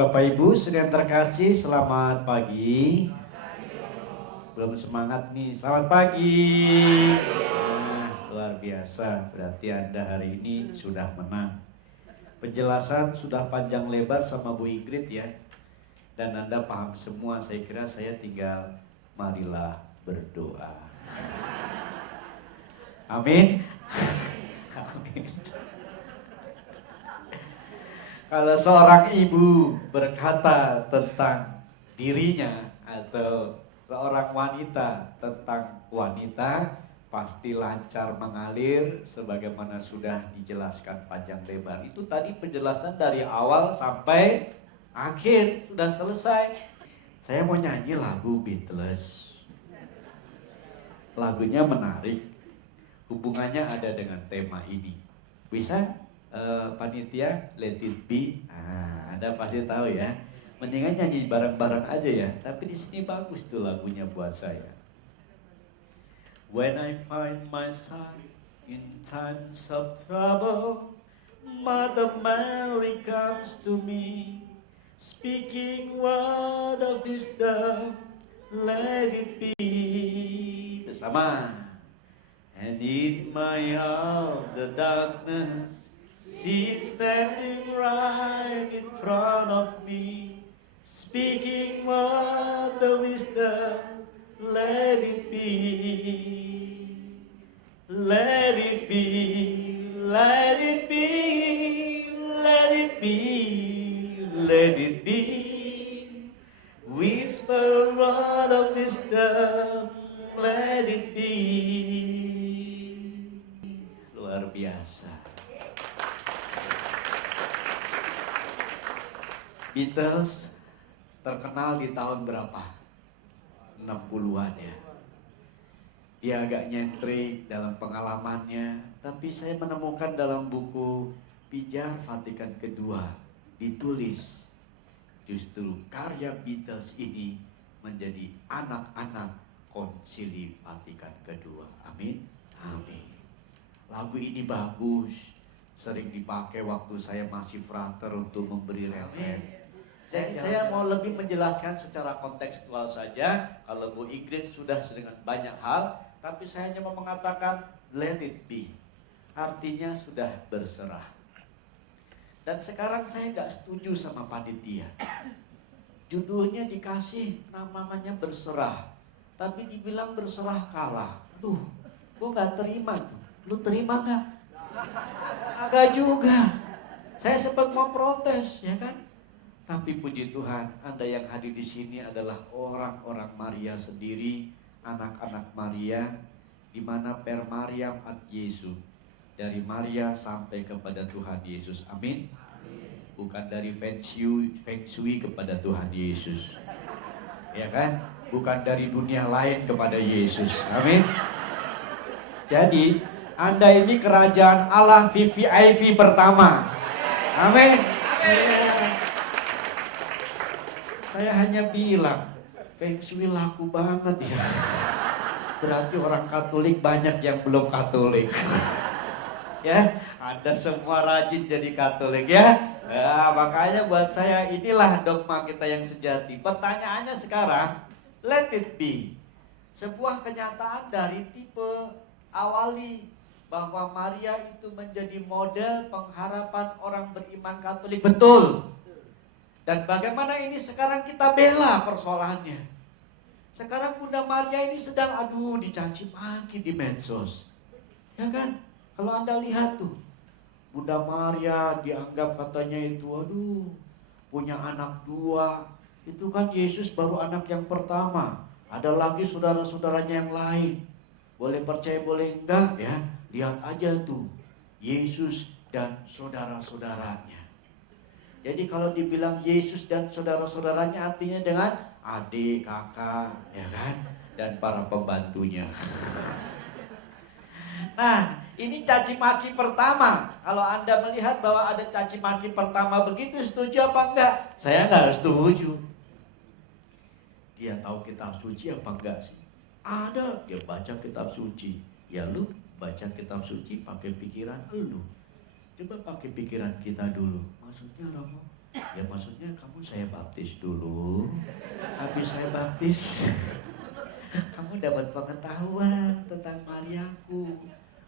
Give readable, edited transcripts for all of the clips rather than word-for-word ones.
Bapak Ibu sedang terkasih, selamat pagi. Belum semangat nih, selamat pagi. Nah, luar biasa, berarti Anda hari ini sudah menang. Penjelasan sudah panjang lebar sama Bu Ingrid ya. Dan Anda paham semua, saya kira saya tinggal marilah berdoa. Amin. Amin. Kalau seorang ibu berkata tentang dirinya atau seorang wanita tentang wanita, pasti lancar mengalir sebagaimana sudah dijelaskan panjang lebar. Itu tadi penjelasan dari awal sampai akhir, sudah selesai. Saya mau nyanyi lagu Beatles. Lagunya menarik, hubungannya ada dengan tema ini. Bisa? Panitia Let It Be. Anda pasti tahu ya. Mendingan nyanyi bareng-bareng aja ya. Tapi di sini bagus tuh lagunya buat saya. When I find myself in times of trouble, Mother Mary comes to me, speaking word of wisdom, let it be. Bersama. And in my heart the darkness, she's standing right in front of me, speaking word of wisdom, let it be, let it be, let it be, let it be, let it be, whisper word of wisdom, let it be. Luar biasa. Beatles terkenal di tahun berapa? 60-an ya. Dia agak nyentrik dalam pengalamannya, tapi saya menemukan dalam buku Pijar Vatikan Kedua ditulis justru karya Beatles ini menjadi anak-anak Konsili Vatikan Kedua. Amin. Amin. Lagu ini bagus, sering dipakai waktu saya masih frater untuk memberi referen. Jadi saya mau lebih menjelaskan secara kontekstual saja. Kalau Bu Ingrid sudah dengan banyak hal, tapi saya hanya mau mengatakan let it be. Artinya sudah berserah. Dan sekarang saya nggak setuju sama panitia. Judulnya dikasih namanya berserah, tapi dibilang berserah kalah. Tuh, gue nggak terima tuh. Lu terima nggak? Agak juga. Saya sempat mau protes, ya kan? Tapi puji Tuhan, Anda yang hadir di sini adalah orang-orang Maria sendiri, anak-anak Maria, di mana per Mariam ad Yesus, dari Maria sampai kepada Tuhan Yesus. Amin. Bukan dari feng shui kepada Tuhan Yesus, ya kan? Bukan dari dunia lain kepada Yesus. Amin. Jadi Anda ini kerajaan Allah VVIP pertama. Amin. Saya hanya bilang, feng shui laku banget ya. Berarti orang Katolik banyak yang belum Katolik. Ya, Anda semua rajin jadi Katolik ya. Nah, makanya buat saya inilah dogma kita yang sejati. Pertanyaannya sekarang, let it be. Sebuah kenyataan dari tipe awali bahwa Maria itu menjadi model pengharapan orang beriman Katolik. Betul. Dan bagaimana ini sekarang kita bela persoalannya. Sekarang Bunda Maria ini sedang dicaci maki di medsos. Ya kan? Kalau Anda lihat tuh, Bunda Maria dianggap katanya itu punya anak 2. Itu kan Yesus baru anak yang pertama. Ada lagi saudara-saudaranya yang lain. Boleh percaya boleh enggak ya. Lihat aja tuh, Yesus dan saudara-saudaranya. Jadi kalau dibilang Yesus dan saudara-saudaranya artinya dengan adik, kakak, ya kan? Dan para pembantunya. Nah, ini caci maki pertama. Kalau Anda melihat bahwa ada caci maki pertama begitu, setuju apa enggak? Saya enggak setuju. Dia tahu kitab suci apa enggak sih? Ada, dia baca kitab suci. Ya lu baca kitab suci pakai pikiran lu. Coba pakai pikiran kita dulu. Maksudnya Romo, Ya maksudnya kamu saya baptis dulu, habis saya baptis kamu dapat pengetahuan tentang Mariaku.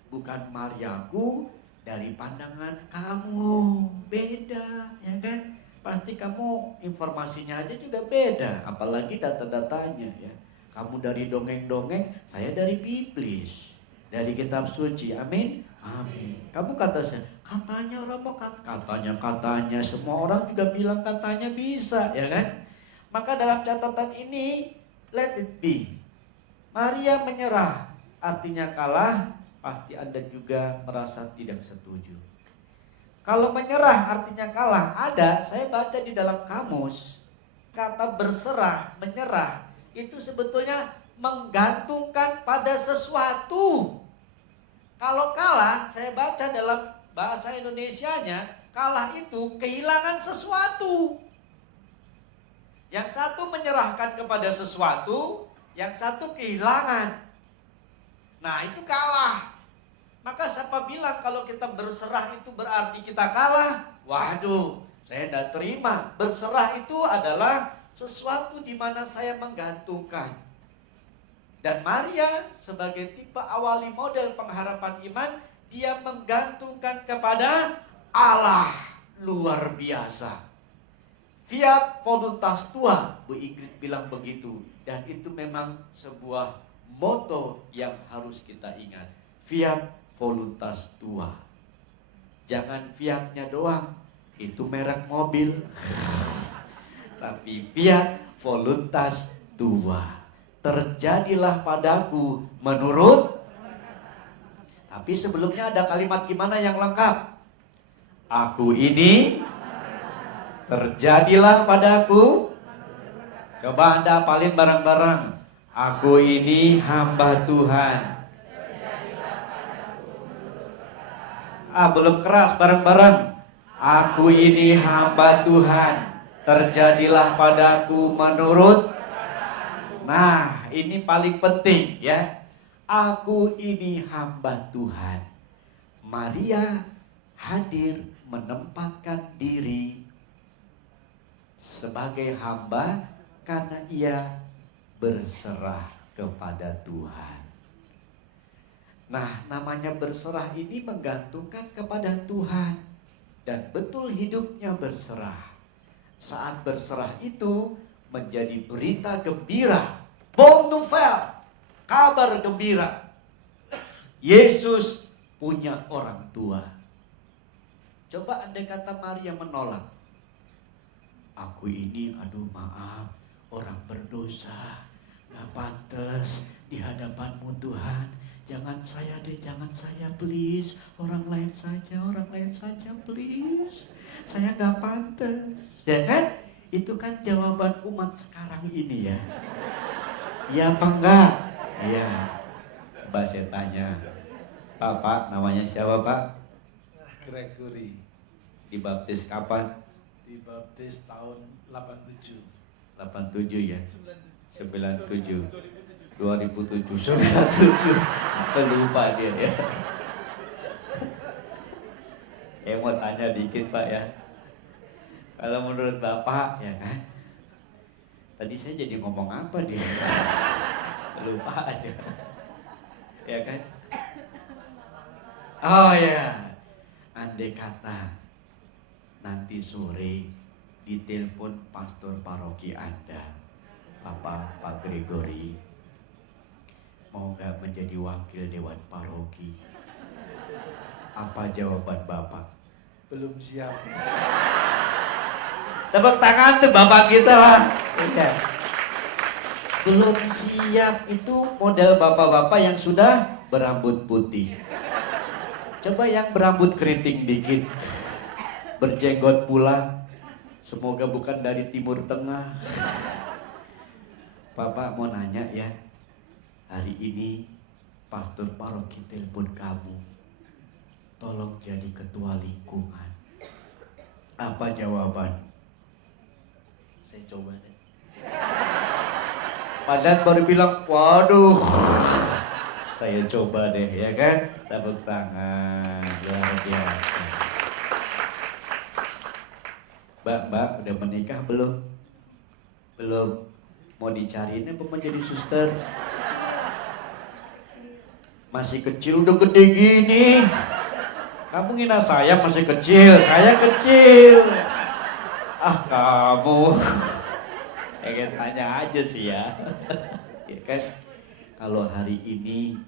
Bukan Mariaku dari pandangan kamu, beda ya kan. Pasti kamu informasinya aja juga beda, apalagi data-datanya ya. Kamu dari dongeng-dongeng, saya dari Biblis, dari kitab suci. Amin. Amin. Kamu kata saya, katanya orang mau katanya semua orang juga bilang katanya bisa, ya kan? Maka dalam catatan ini, let it be. Maria menyerah, artinya kalah. Pasti Anda juga merasa tidak setuju. Kalau menyerah artinya kalah, ada, saya baca di dalam kamus, kata berserah, menyerah, itu sebetulnya menggantungkan pada sesuatu. Kalau kalah, saya baca dalam bahasa Indonesianya, kalah itu kehilangan sesuatu. Yang satu menyerahkan kepada sesuatu, yang satu kehilangan. Nah, itu kalah. Maka siapa bilang kalau kita berserah itu berarti kita kalah? Waduh, saya tidak terima. Berserah itu adalah sesuatu di mana saya menggantungkan. Dan Maria sebagai tipe awali model pengharapan iman, dia menggantungkan kepada Allah. Luar biasa. Fiat voluntas tua, Bu Ingrid bilang begitu. Dan itu memang sebuah moto yang harus kita ingat. Fiat voluntas tua. Jangan Fiatnya doang, itu merek mobil. Tapi Fiat voluntas tua. Terjadilah padaku menurut. Tapi sebelumnya ada kalimat gimana yang lengkap? Aku ini terjadilah padaku. Coba Anda apalin bareng-bareng. Aku ini hamba Tuhan. Belum keras, bareng-bareng. Aku ini hamba Tuhan. Terjadilah padaku menurut. Nah, ini paling penting ya. Aku ini hamba Tuhan. Maria hadir menempatkan diri sebagai hamba karena ia berserah kepada Tuhan. Nah, namanya berserah ini menggantungkan kepada Tuhan. Dan betul hidupnya berserah. Saat berserah itu menjadi berita gembira, bon nouvelle, kabar gembira. Yesus punya orang tua. Coba andai kata Maria menolak. Aku ini, aduh maaf, orang berdosa, gak pantas di hadapanmu Tuhan. Jangan saya deh, jangan saya please. Orang lain saja please. Saya gak pantas. Ya kan? Itu kan jawaban umat sekarang ini ya. Iya apa enggak? Iya. Coba saya tanya. Pak, namanya siapa Pak? Gregory. Dibaptis kapan? Dibaptis tahun 87. 87 ya? 97. 2007. 97. Lupa dia ya. Saya mau tanya dikit Pak ya. Kalau menurut Bapak ya kan, tadi saya jadi ngomong apa dia? Lupa aja. Ya kan? Oh ya, andai kata nanti sore ditelepon pastor paroki Anda, Pak Gregory, mau gak menjadi wakil dewan paroki? Apa jawaban Bapak? Belum siap. Tepuk tangan tuh bapak kita lah. Ya. Belum siap itu model bapak-bapak yang sudah berambut putih. Coba yang berambut keriting dikit, berjenggot pula, semoga bukan dari Timur Tengah. Bapak mau nanya ya, hari ini pastor paroki telepon kamu, tolong jadi ketua lingkungan. Apa jawaban? Saya coba deh. Padahal baru bilang, waduh, saya coba deh, ya kan? Tepuk tangan, luar biasa. Mbak udah menikah belum? Belum. Mau dicariin apa menjadi suster? Masih kecil udah gede gini. Kamu ngira saya masih kecil, saya kecil. Ah kamu, pengen tanya aja sih ya. Ya kan, kalau hari ini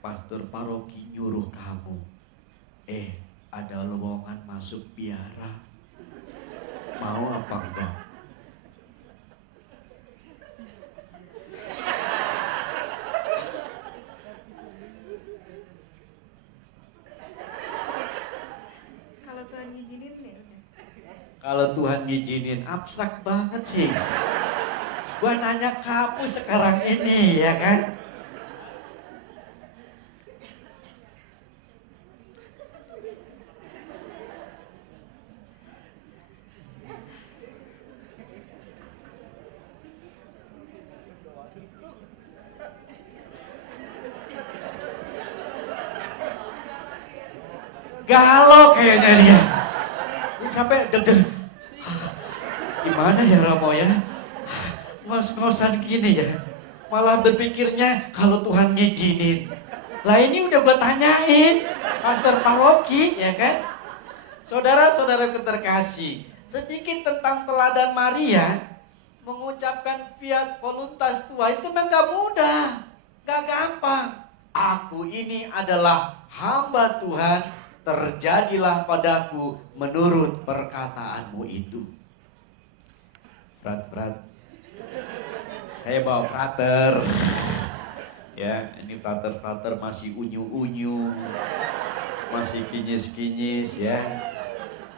pastor paroki nyuruh kamu, ada lowongan masuk biara, mau apa enggak? Kalau Tuhan ngizinin, abstrak banget sih. Gua nanya kamu sekarang ini, ya kan? Galau kayaknya dia. Ini sampai deg-deg. Gimana ya Romo ya? Ngos-ngosan gini ya. Malah berpikirnya kalau Tuhan ngizinin. Lah ini udah gue tanyain. Pastor paroki ya kan? Saudara-saudara terkasih, sedikit tentang teladan Maria. Mengucapkan fiat voluntas tua itu memang gak mudah. Gak gampang. Aku ini adalah hamba Tuhan, terjadilah padaku menurut perkataanmu itu. Frat, saya bawa frater. Ya, ini frater masih unyu-unyu, masih kinyis-kinyis ya.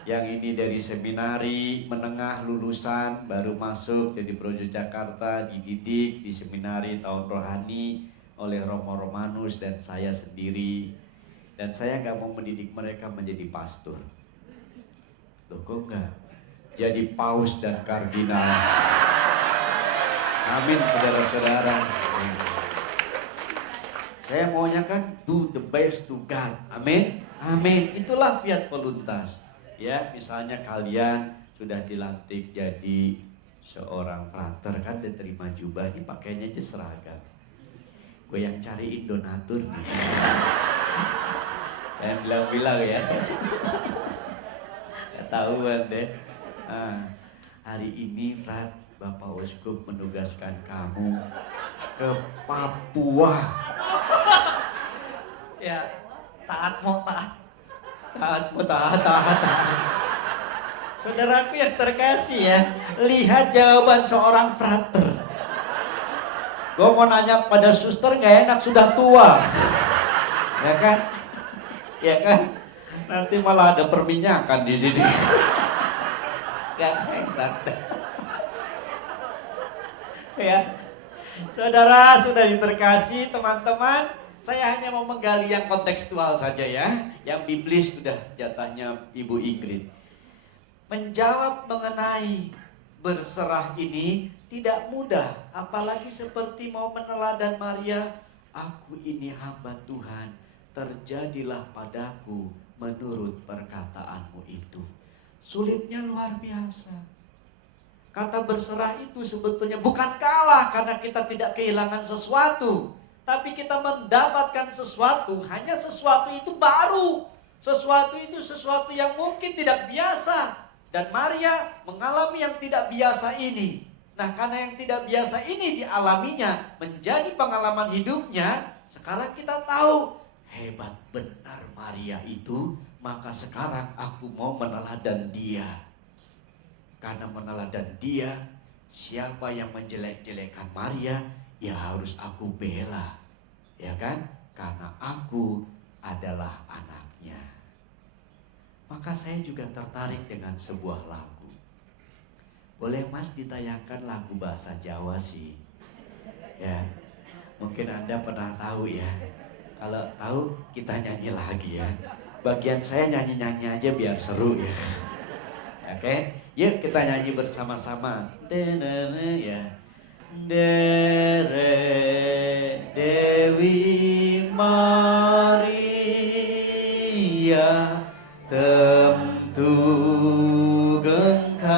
Yang ini dari seminari menengah lulusan, baru masuk jadi Projo Jakarta, dididik di seminari tahun rohani oleh Romo Romanus dan saya sendiri. Dan saya nggak mau mendidik mereka menjadi pastor. Loh kok enggak? Jadi paus dan kardinal. Amin saudara-saudara. Saya maunya kan do the best to God. Amin. Amin. Itulah fiat voluntas. Ya, misalnya kalian sudah dilantik jadi seorang frater kan, diterima jubah, ini pakainya aja seragam. Gue yang cariin donatur nih. Yang bilang-bilang ya. Ya tahuan deh. Nah, hari ini Frat, Bapak Uskup menugaskan kamu ke Papua. Ya, taat. Saudaraku yang terkasih ya, lihat jawaban seorang frater. Gue mau nanya pada suster, nggak enak, sudah tua. Ya kan? Ya kan? Nanti malah ada perminyakan di sini. Gak enak. Ya, saudara sudah diterkasih teman-teman. Saya hanya mau menggali yang kontekstual saja ya. Yang biblis sudah jatahnya Ibu Ingrid. Menjawab mengenai berserah ini tidak mudah. Apalagi seperti mau meneladan Maria. Aku ini hamba Tuhan. Terjadilah padaku menurut perkataanmu itu. Sulitnya luar biasa. Kata berserah itu sebetulnya bukan kalah karena kita tidak kehilangan sesuatu. Tapi kita mendapatkan sesuatu, hanya sesuatu itu baru. Sesuatu itu sesuatu yang mungkin tidak biasa. Dan Maria mengalami yang tidak biasa ini. Nah, karena yang tidak biasa ini dialaminya menjadi pengalaman hidupnya, sekarang kita tahu hebat benar Maria itu, maka sekarang aku mau meneladan dia. Karena meneladan dia, siapa yang menjelek-jelekan Maria, ya harus aku bela, ya kan? Karena aku adalah anaknya. Maka saya juga tertarik dengan sebuah lagu. Boleh Mas ditayangkan lagu bahasa Jawa sih? Ya, mungkin Anda pernah tahu ya. Kalau tahu kita nyanyi lagi ya. Bagian saya nyanyi-nyanyi aja biar seru ya. Oke, yuk kita nyanyi bersama-sama. Ya. Dere Dewi Maria tentu engkau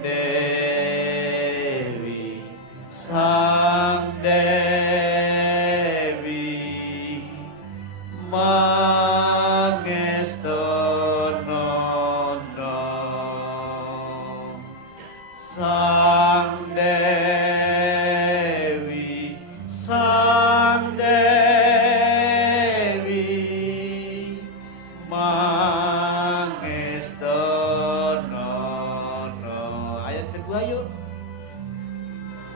Dewi, Sang Dewi, Mangestonono, Sang Dewi, Sang Dewi, Mangestonono. Ayat kedua yuk.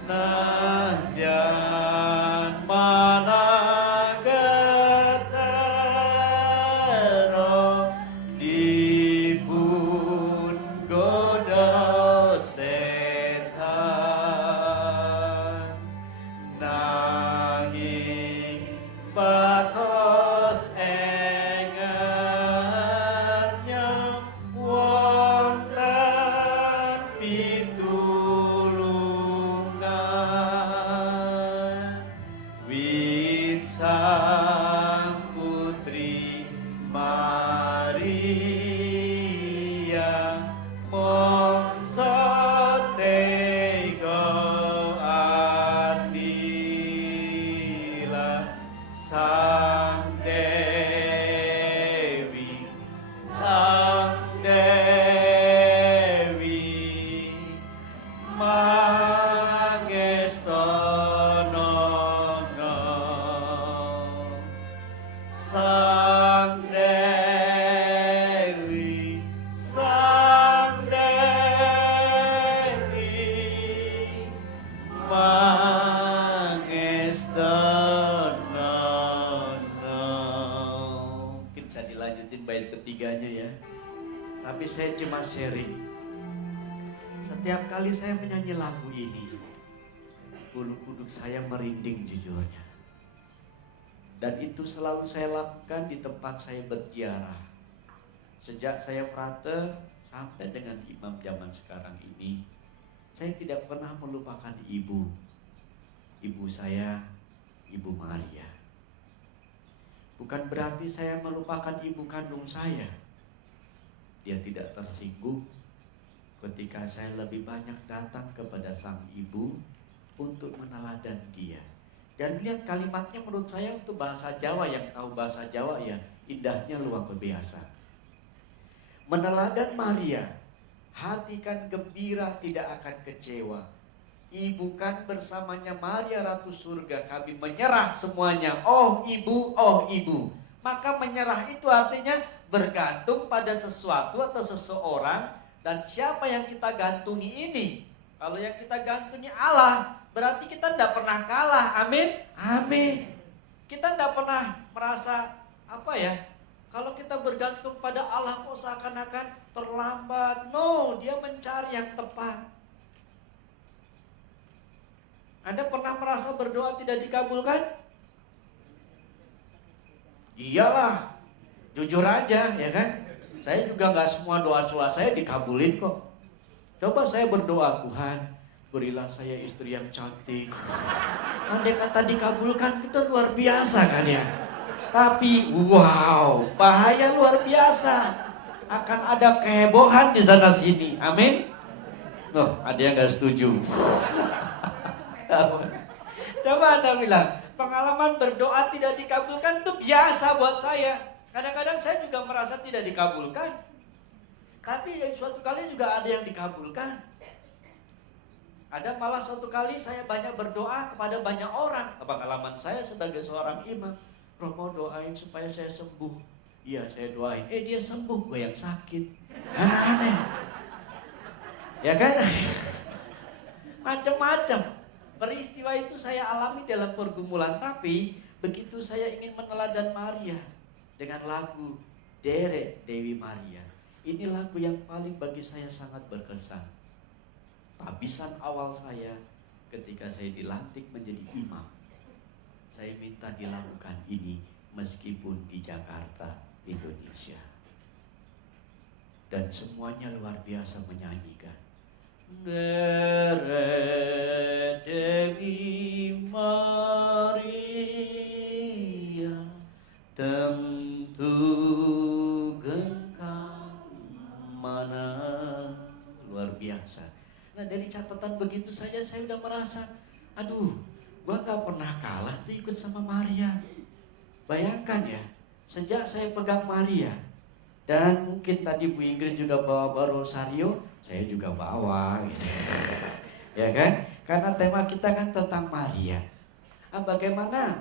Nahdian managetero dipun goda setan, nanging batos engernya wonten pitulungan wit sang putri Maria mongso tega adila Sang Dewi, Sang Dewi, Mangestonono, Sang Dewi, Sang Dewi, Mangestonono. Mungkin bisa dilanjutin bait ketiganya ya. Tapi saya cuma sharing. Setiap kali saya menyanyi lagu ini, bulu kuduk saya merinding jujurnya. Dan itu selalu saya lakukan di tempat saya berziarah. Sejak saya frate sampai dengan imam zaman sekarang ini, saya tidak pernah melupakan ibu. Ibu saya, Ibu Maria. Bukan berarti saya melupakan ibu kandung saya. Dia tidak tersinggung ketika saya lebih banyak datang kepada sang ibu untuk meneladan dia. Dan lihat kalimatnya menurut saya untuk bahasa Jawa, yang tahu bahasa Jawa ya, indahnya luar biasa. Meneladan Maria, hati kan gembira tidak akan kecewa. Ibu kan bersamanya Maria Ratu Surga, kami menyerah semuanya. Oh ibu, oh ibu. Maka menyerah itu artinya bergantung pada sesuatu atau seseorang. Dan siapa yang kita gantungi ini? Kalau yang kita gantungi Allah, berarti kita tidak pernah kalah. Amin? Amin. Kita tidak pernah merasa kalau kita bergantung pada Allah kok seakan-akan terlambat. No, dia mencari yang tepat. Anda pernah merasa berdoa tidak dikabulkan? Iyalah, jujur aja ya kan. Saya juga nggak semua doa-doa saya dikabulin kok. Coba saya berdoa, Tuhan berilah saya istri yang cantik. Andai kata dikabulkan, kita luar biasa kan ya. Tapi wow, bahaya luar biasa. Akan ada kehebohan di sana sini. Amin. Loh, ada yang nggak setuju. Coba Anda bilang, pengalaman berdoa tidak dikabulkan itu biasa buat saya. Kadang-kadang saya juga merasa tidak dikabulkan. Tapi suatu kali juga ada yang dikabulkan. Ada malah suatu kali saya banyak berdoa kepada banyak orang. Pengalaman saya sebagai seorang imam, Romo doain supaya saya sembuh. Iya saya doain, dia sembuh, gue yang sakit. Aneh-aneh. Ya kan? Macam-macam. Peristiwa itu saya alami dalam pergumulan. Tapi begitu saya ingin meneladan Maria dengan lagu Dere Dewi Maria. Ini lagu yang paling bagi saya sangat berkesan. Habisan awal saya ketika saya dilantik menjadi imam. Saya minta dilakukan ini meskipun di Jakarta, Indonesia. Dan semuanya luar biasa menyanyikan. Dere Dewi Maria, tentu gengkam mana. Luar biasa. biasa. Nah dari catatan begitu saja saya udah merasa, aduh, gua gak pernah kalah tuh ikut sama Maria. Bayangkan ya, sejak saya pegang Maria, dan mungkin tadi Bu Ingrid juga bawa rosario, saya juga bawa gitu. Ya kan? Karena tema kita kan tentang Maria. Bagaimana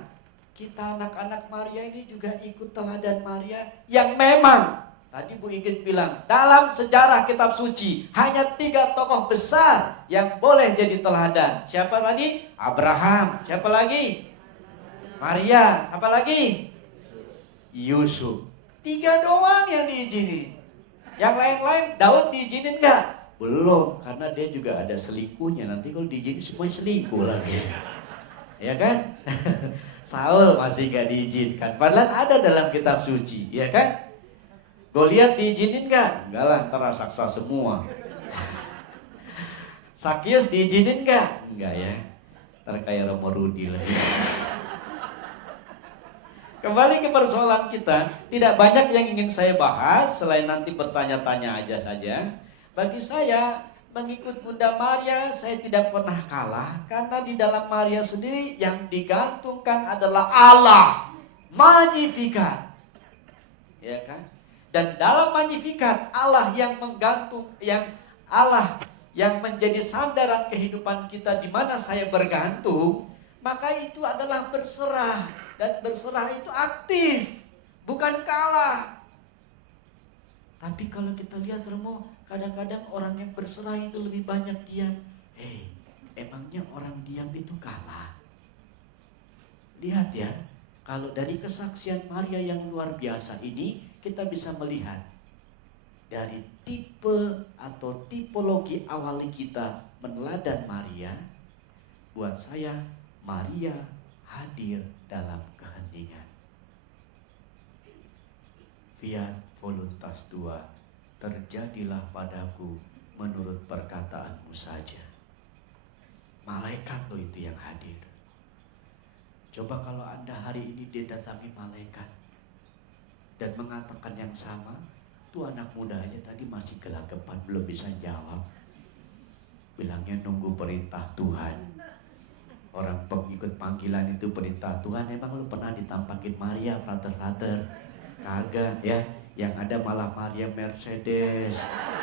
kita anak-anak Maria ini juga ikut teladan Maria yang memang tadi Bu Ingrid bilang dalam sejarah kitab suci hanya 3 tokoh besar yang boleh jadi teladan. Siapa tadi? Abraham. Siapa lagi? Maria. Apa lagi? Yusuf. 3 doang yang diizinin. Yang lain-lain Daud diizinin gak? Belum, karena dia juga ada selingkuhnya. Nanti kalau diizinin semua selingkuh lagi. Ya kan? Saul masih gak diizinkan. Padahal ada dalam kitab suci, ya kan? Goliat diizinin gak? Enggak lah, ntar raksasa semua. Sakius diizinin gak? Enggak ya. Ntar kayak Romo Rudi lagi. Kembali ke persoalan kita, tidak banyak yang ingin saya bahas selain nanti bertanya-tanya aja saja. Bagi saya, mengikut Bunda Maria, saya tidak pernah kalah karena di dalam Maria sendiri yang digantungkan adalah Allah, Magnificat. Ya kan? Dan dalam Magnificat, Allah yang menggantung, Allah yang menjadi sandaran kehidupan kita di mana saya bergantung, maka itu adalah berserah. Dan berserah itu aktif, bukan kalah. Tapi kalau kita lihat Romo, kadang-kadang orang yang berserah itu lebih banyak diam. Emangnya orang diam itu kalah? Lihat ya, kalau dari kesaksian Maria yang luar biasa ini, kita bisa melihat dari tipe atau tipologi awali kita meneladan Maria. Buat saya, Maria hadir dalam keheningan. Fiat voluntas tua, terjadilah padaku menurut perkataanmu saja. Malaikat loh itu yang hadir. Coba kalau Anda hari ini didatangi malaikat dan mengatakan yang sama, tuh anak muda aja tadi masih gelagapan, belum bisa jawab. Bilangnya nunggu perintah Tuhan. Orang pengikut panggilan itu perintah Tuhan. Emang lu pernah ditampakin Maria, frater-frater? Kagak ya. Yang ada malah Maria Mercedes,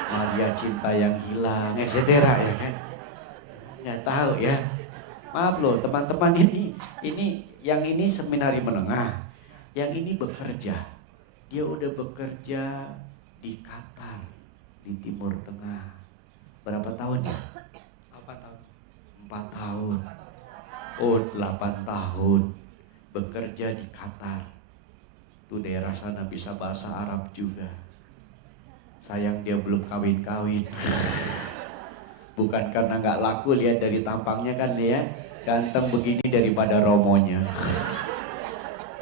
Maria cinta yang hilang, etc. ya kan? Nggak tahu ya. Maaf loh teman-teman, yang ini seminari menengah, yang ini bekerja. Dia udah bekerja di Qatar, di Timur Tengah. Berapa tahun ya? 4 tahun. 4 tahun. Oh, 8 tahun bekerja di Qatar. Tuh daerah sana bisa bahasa Arab juga. Sayang dia belum kawin-kawin. Bukan karena nggak laku, lihat dari tampangnya kan ya, ganteng begini daripada romonya.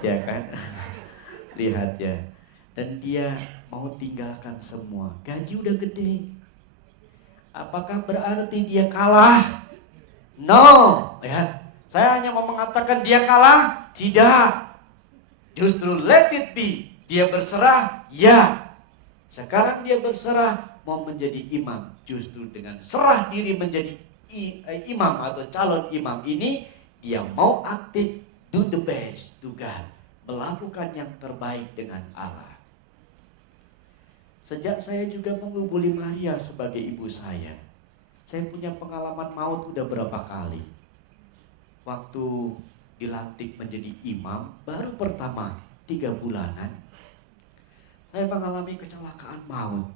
Ya kan? Lihat ya. Dan dia mau tinggalkan semua. Gaji udah gede. Apakah berarti dia kalah? No, ya. Saya hanya mau mengatakan dia kalah? Tidak. Justru let it be. Dia berserah? Ya. Sekarang dia berserah mau menjadi imam. Justru dengan serah diri menjadi imam atau calon imam ini, dia mau aktif, do the best to God, melakukan yang terbaik dengan Allah. Sejak saya juga menghubungi Maria sebagai ibu saya punya pengalaman maut udah berapa kali. Waktu dilantik menjadi imam, baru pertama 3 bulanan, saya mengalami kecelakaan maut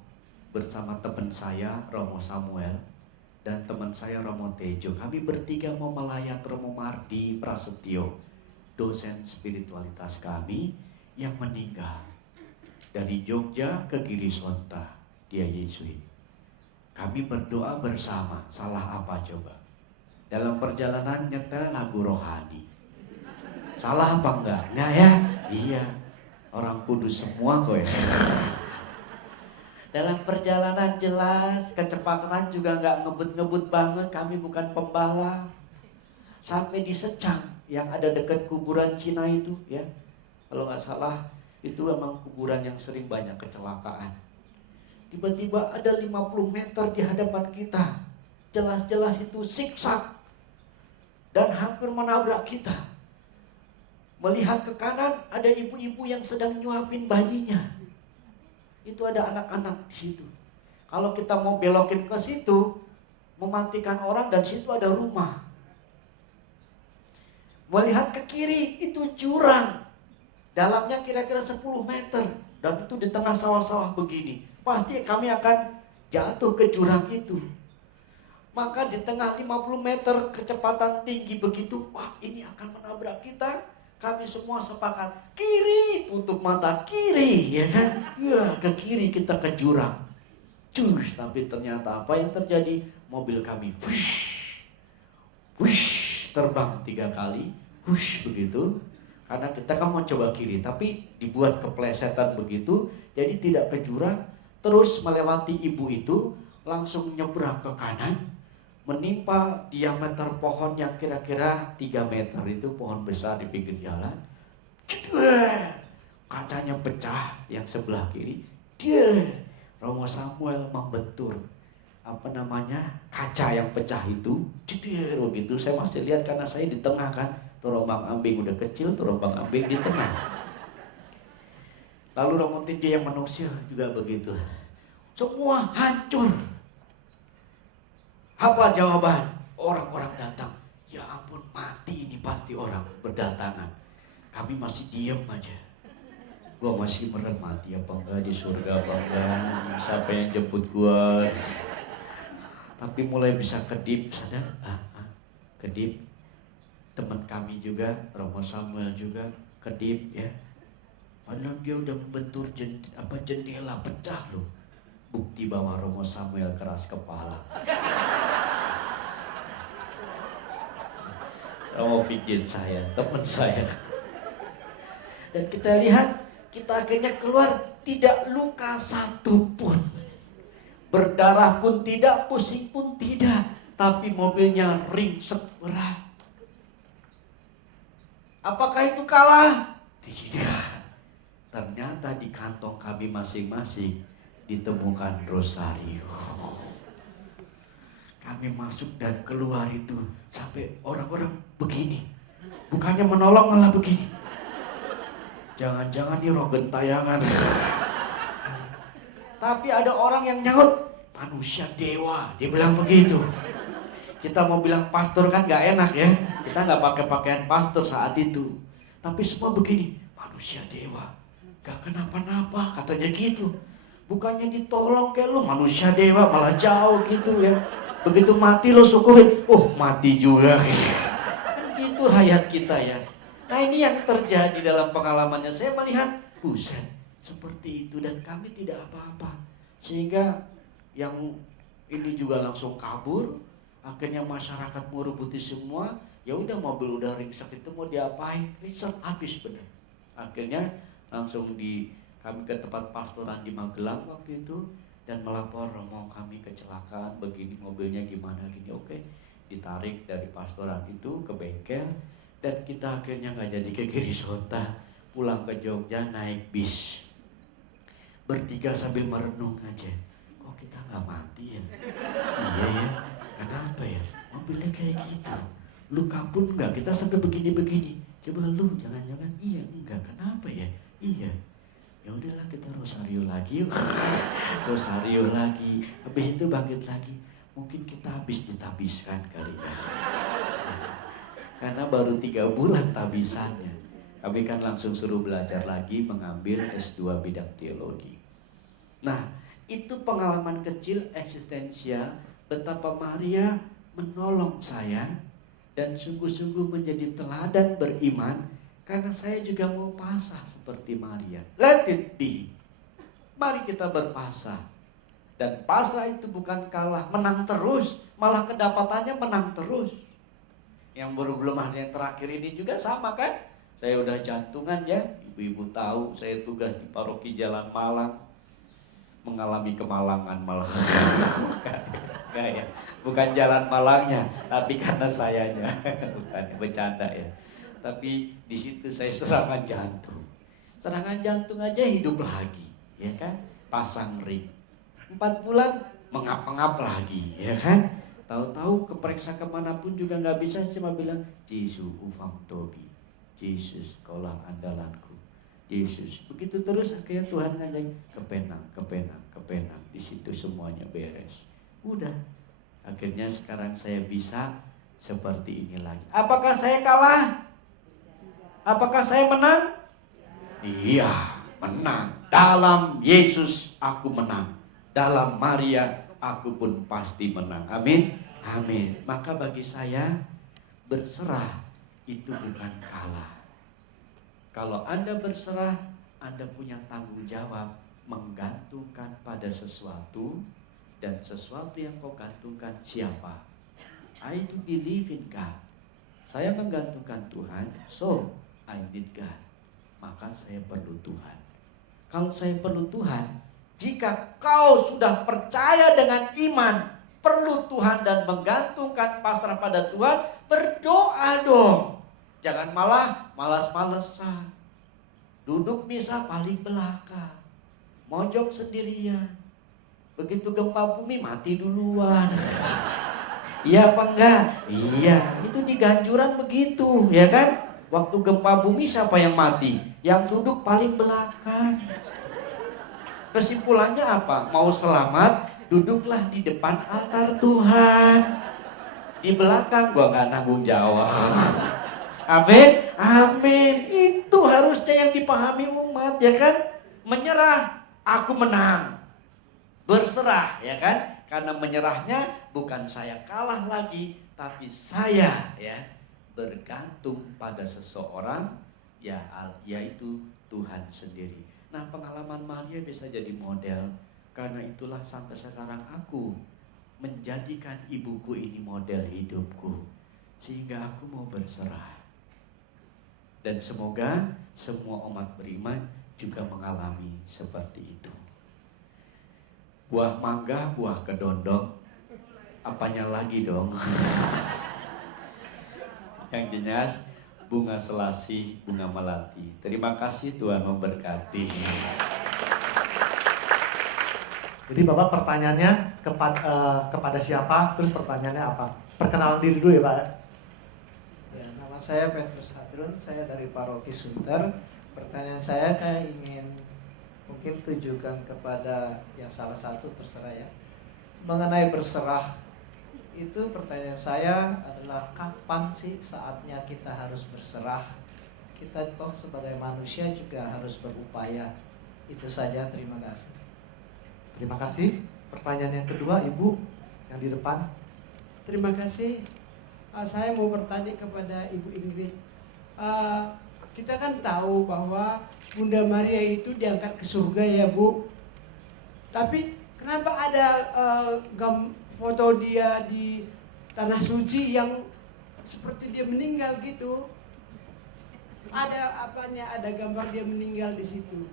bersama teman saya Romo Samuel dan teman saya Romo Tejo. Kami bertiga mau melayat Romo Mardi Prasetyo, dosen spiritualitas kami yang meninggal dari Jogja ke Girisonta, dia Yesuit. Kami berdoa bersama. Salah apa coba? Dalam perjalanan nyetel lagu rohani. Salah apa enggak? Enggak ya? Iya. Orang kudus semua kok ya. Dalam perjalanan jelas, kecepatan juga enggak ngebut-ngebut banget. Kami bukan pembalap. Sampai di Secang yang ada dekat kuburan Cina itu ya. Kalau nggak salah itu memang kuburan yang sering banyak kecelakaan. Tiba-tiba ada 50 meter di hadapan kita. Jelas-jelas itu zigzag dan hampir menabrak kita. Melihat ke kanan, ada ibu-ibu yang sedang nyuapin bayinya. Itu ada anak-anak di situ. Kalau kita mau belokin ke situ, mematikan orang, dan situ ada rumah. Melihat ke kiri, itu jurang. Dalamnya kira-kira 10 meter. Dan itu di tengah sawah-sawah begini. Pasti kami akan jatuh ke jurang itu. Maka di tengah 50 meter kecepatan tinggi begitu, wah ini akan menabrak kita. Kami semua sepakat, kiri, tutup mata, kiri, ya kan? Ya, ke kiri kita ke jurang. Cus, tapi ternyata apa yang terjadi? Mobil kami, wush, terbang 3 kali, wush, begitu. Karena kita kan mau coba kiri, tapi dibuat keplesetan begitu, jadi tidak ke jurang. Terus melewati ibu itu, langsung nyebrang ke kanan, menimpa diameter pohon yang kira-kira 3 meter, itu pohon besar di pinggir jalan. Kacanya pecah yang sebelah kiri. Romo Samuel membentur kaca yang pecah itu. Begitu saya masih lihat karena saya di tengah kan. Terombang ambing udah kecil, terombang ambing di tengah. Lalu Romo TJ yang manusia juga begitu. Semua hancur. Apa jawaban? Orang-orang datang. Ya ampun, mati ini pasti orang berdatangan. Kami masih diem aja. Gua masih meren, mati apa enggak, di surga apa enggak, siapa yang jemput gua. Tapi mulai bisa kedip, sadar? Kedip. Teman kami juga, Romo Samuel juga kedip ya. Padahal dia udah membentur jendela pecah loh. Bukti bahwa Romo Samuel keras kepala. Romo bikin saya, teman saya. Dan kita lihat, kita akhirnya keluar tidak luka satupun. Berdarah pun tidak, pusing pun tidak. Tapi mobilnya ringsek berat. Apakah itu kalah? Tidak. Ternyata di kantong kami masing-masing ditemukan rosario. Kami masuk dan keluar itu sampai orang-orang begini. Bukannya menolong malah begini. Jangan-jangan ini roh gentayangan. Tapi ada orang yang nyaut, manusia dewa. Dia bilang begitu. Kita mau bilang pastor kan gak enak ya. Kita gak pakai pakaian pastor saat itu. Tapi semua begini, manusia dewa. Gak kenapa-napa, katanya gitu. Bukannya ditolong kayak lu, manusia dewa malah jauh gitu ya. Begitu mati lo syukurin, oh mati juga. Itu hayat kita ya. Nah ini yang terjadi dalam pengalamannya. Saya melihat, buset, seperti itu. Dan kami tidak apa-apa. Sehingga yang ini juga langsung kabur. Akhirnya masyarakat merebuti semua. Ya udah, mobil udah ringsek itu mau diapain? Ringsek habis bener. Akhirnya langsung kami ke tempat pastoran di Magelang waktu itu dan melapor, Romo kami kecelakaan begini, mobilnya gimana gini. Oke, ditarik dari pastoran itu ke bengkel dan kita akhirnya nggak jadi ke Girisota, pulang ke Jogja naik bis. Bertiga sambil merenung aja, kok kita nggak mati ya? Iya ya. Kenapa ya? Mobilnya kayak gitu. Luka pun enggak, kita sampai begini-begini. Coba lu, jangan-jangan iya enggak. Kenapa ya? Iya. Ya udahlah, kita rosario lagi. Rosario lagi. Habis itu bangkit lagi. Mungkin kita habis ditabiskan kali ya. Karena baru 3 bulan tabisannya. Kami kan langsung suruh belajar lagi mengambil S2 bidang teologi. Nah, itu pengalaman kecil eksistensial. Betapa Maria menolong saya dan sungguh-sungguh menjadi teladan beriman karena saya juga mau pasrah seperti Maria. Let it be. Mari kita berpasrah. Dan pasrah itu bukan kalah, menang terus, malah kedapatannya menang terus. Yang belum ada yang terakhir ini juga sama kan? Saya udah jantungan ya, ibu-ibu tahu saya tugas di paroki Jalan Malang. Mengalami kemalangan malah. Enggak ya, bukan jalan malangnya, tapi karena sayanya, bukan bercanda ya. Tapi di situ saya serangan jantung. Serangan jantung aja hidup lagi, ya kan? Pasang ring. 4 bulan mengap-ngap lagi, ya kan? Tahu-tahu keperiksa kemanapun juga nggak bisa, cuma bilang Yesus ufam tobi, Yesus kaulah andalanku, Yesus. Begitu terus akhirnya Tuhan ngajak ke Penang. Di situ semuanya beres. Udah. Akhirnya sekarang saya bisa seperti ini lagi. Apakah saya kalah? Apakah saya menang? Iya, menang. Dalam Yesus aku menang. Dalam Maria aku pun pasti menang. Amin. Amin. Maka bagi saya berserah itu bukan kalah. Kalau Anda berserah, Anda punya tanggung jawab menggantungkan pada sesuatu, dan sesuatu yang kau gantungkan siapa? I do believe in God. Saya menggantungkan Tuhan, so I need God. Maka saya perlu Tuhan. Kalau saya perlu Tuhan, jika kau sudah percaya dengan iman, perlu Tuhan dan menggantungkan pasrah pada Tuhan, berdoa dong. Jangan malah malas-malesan. Duduk misa paling belakang. Mojok sendirian. Begitu gempa bumi mati duluan. Iya apa enggak? Iya, itu di ganjuran begitu, ya kan? Waktu gempa bumi siapa yang mati? Yang duduk paling belakang. Kesimpulannya apa? Mau selamat, duduklah di depan altar Tuhan. Di belakang gua nggak nanggung jawab. Amin, amin. Itu harusnya yang dipahami umat, ya kan? Menyerah, aku menang. Berserah, ya kan? Karena menyerahnya bukan saya kalah lagi, tapi saya ya bergantung pada seseorang, ya yaitu Tuhan sendiri. Nah, pengalaman Maria bisa jadi model. Karena itulah sampai sekarang aku menjadikan ibuku ini model hidupku, sehingga aku mau berserah. Dan semoga semua umat beriman juga mengalami seperti itu. Buah mangga, buah kedondong, apanya lagi dong? Yang jelas bunga selasih, bunga melati. Terima kasih, Tuhan memberkati. Jadi Bapak pertanyaannya kepada siapa? Terus pertanyaannya apa? Perkenalan diri dulu ya Pak. Ya, nama saya Petrus Hadrun, saya dari Paroki Sunter. Pertanyaan saya ingin mungkin tujukan kepada yang salah satu, terserah ya. Mengenai berserah, itu pertanyaan saya adalah kapan sih saatnya kita harus berserah? Kita toh sebagai manusia juga harus berupaya. Itu saja, terima kasih. Terima kasih. Pertanyaan yang kedua Ibu yang di depan. Terima kasih. Saya mau bertanya kepada Ibu Ingrid. Kita kan tahu bahwa Bunda Maria itu diangkat ke surga ya Bu. Tapi kenapa ada foto dia di tanah suci yang seperti dia meninggal gitu? Ada apanya? Ada gambar dia meninggal di situ.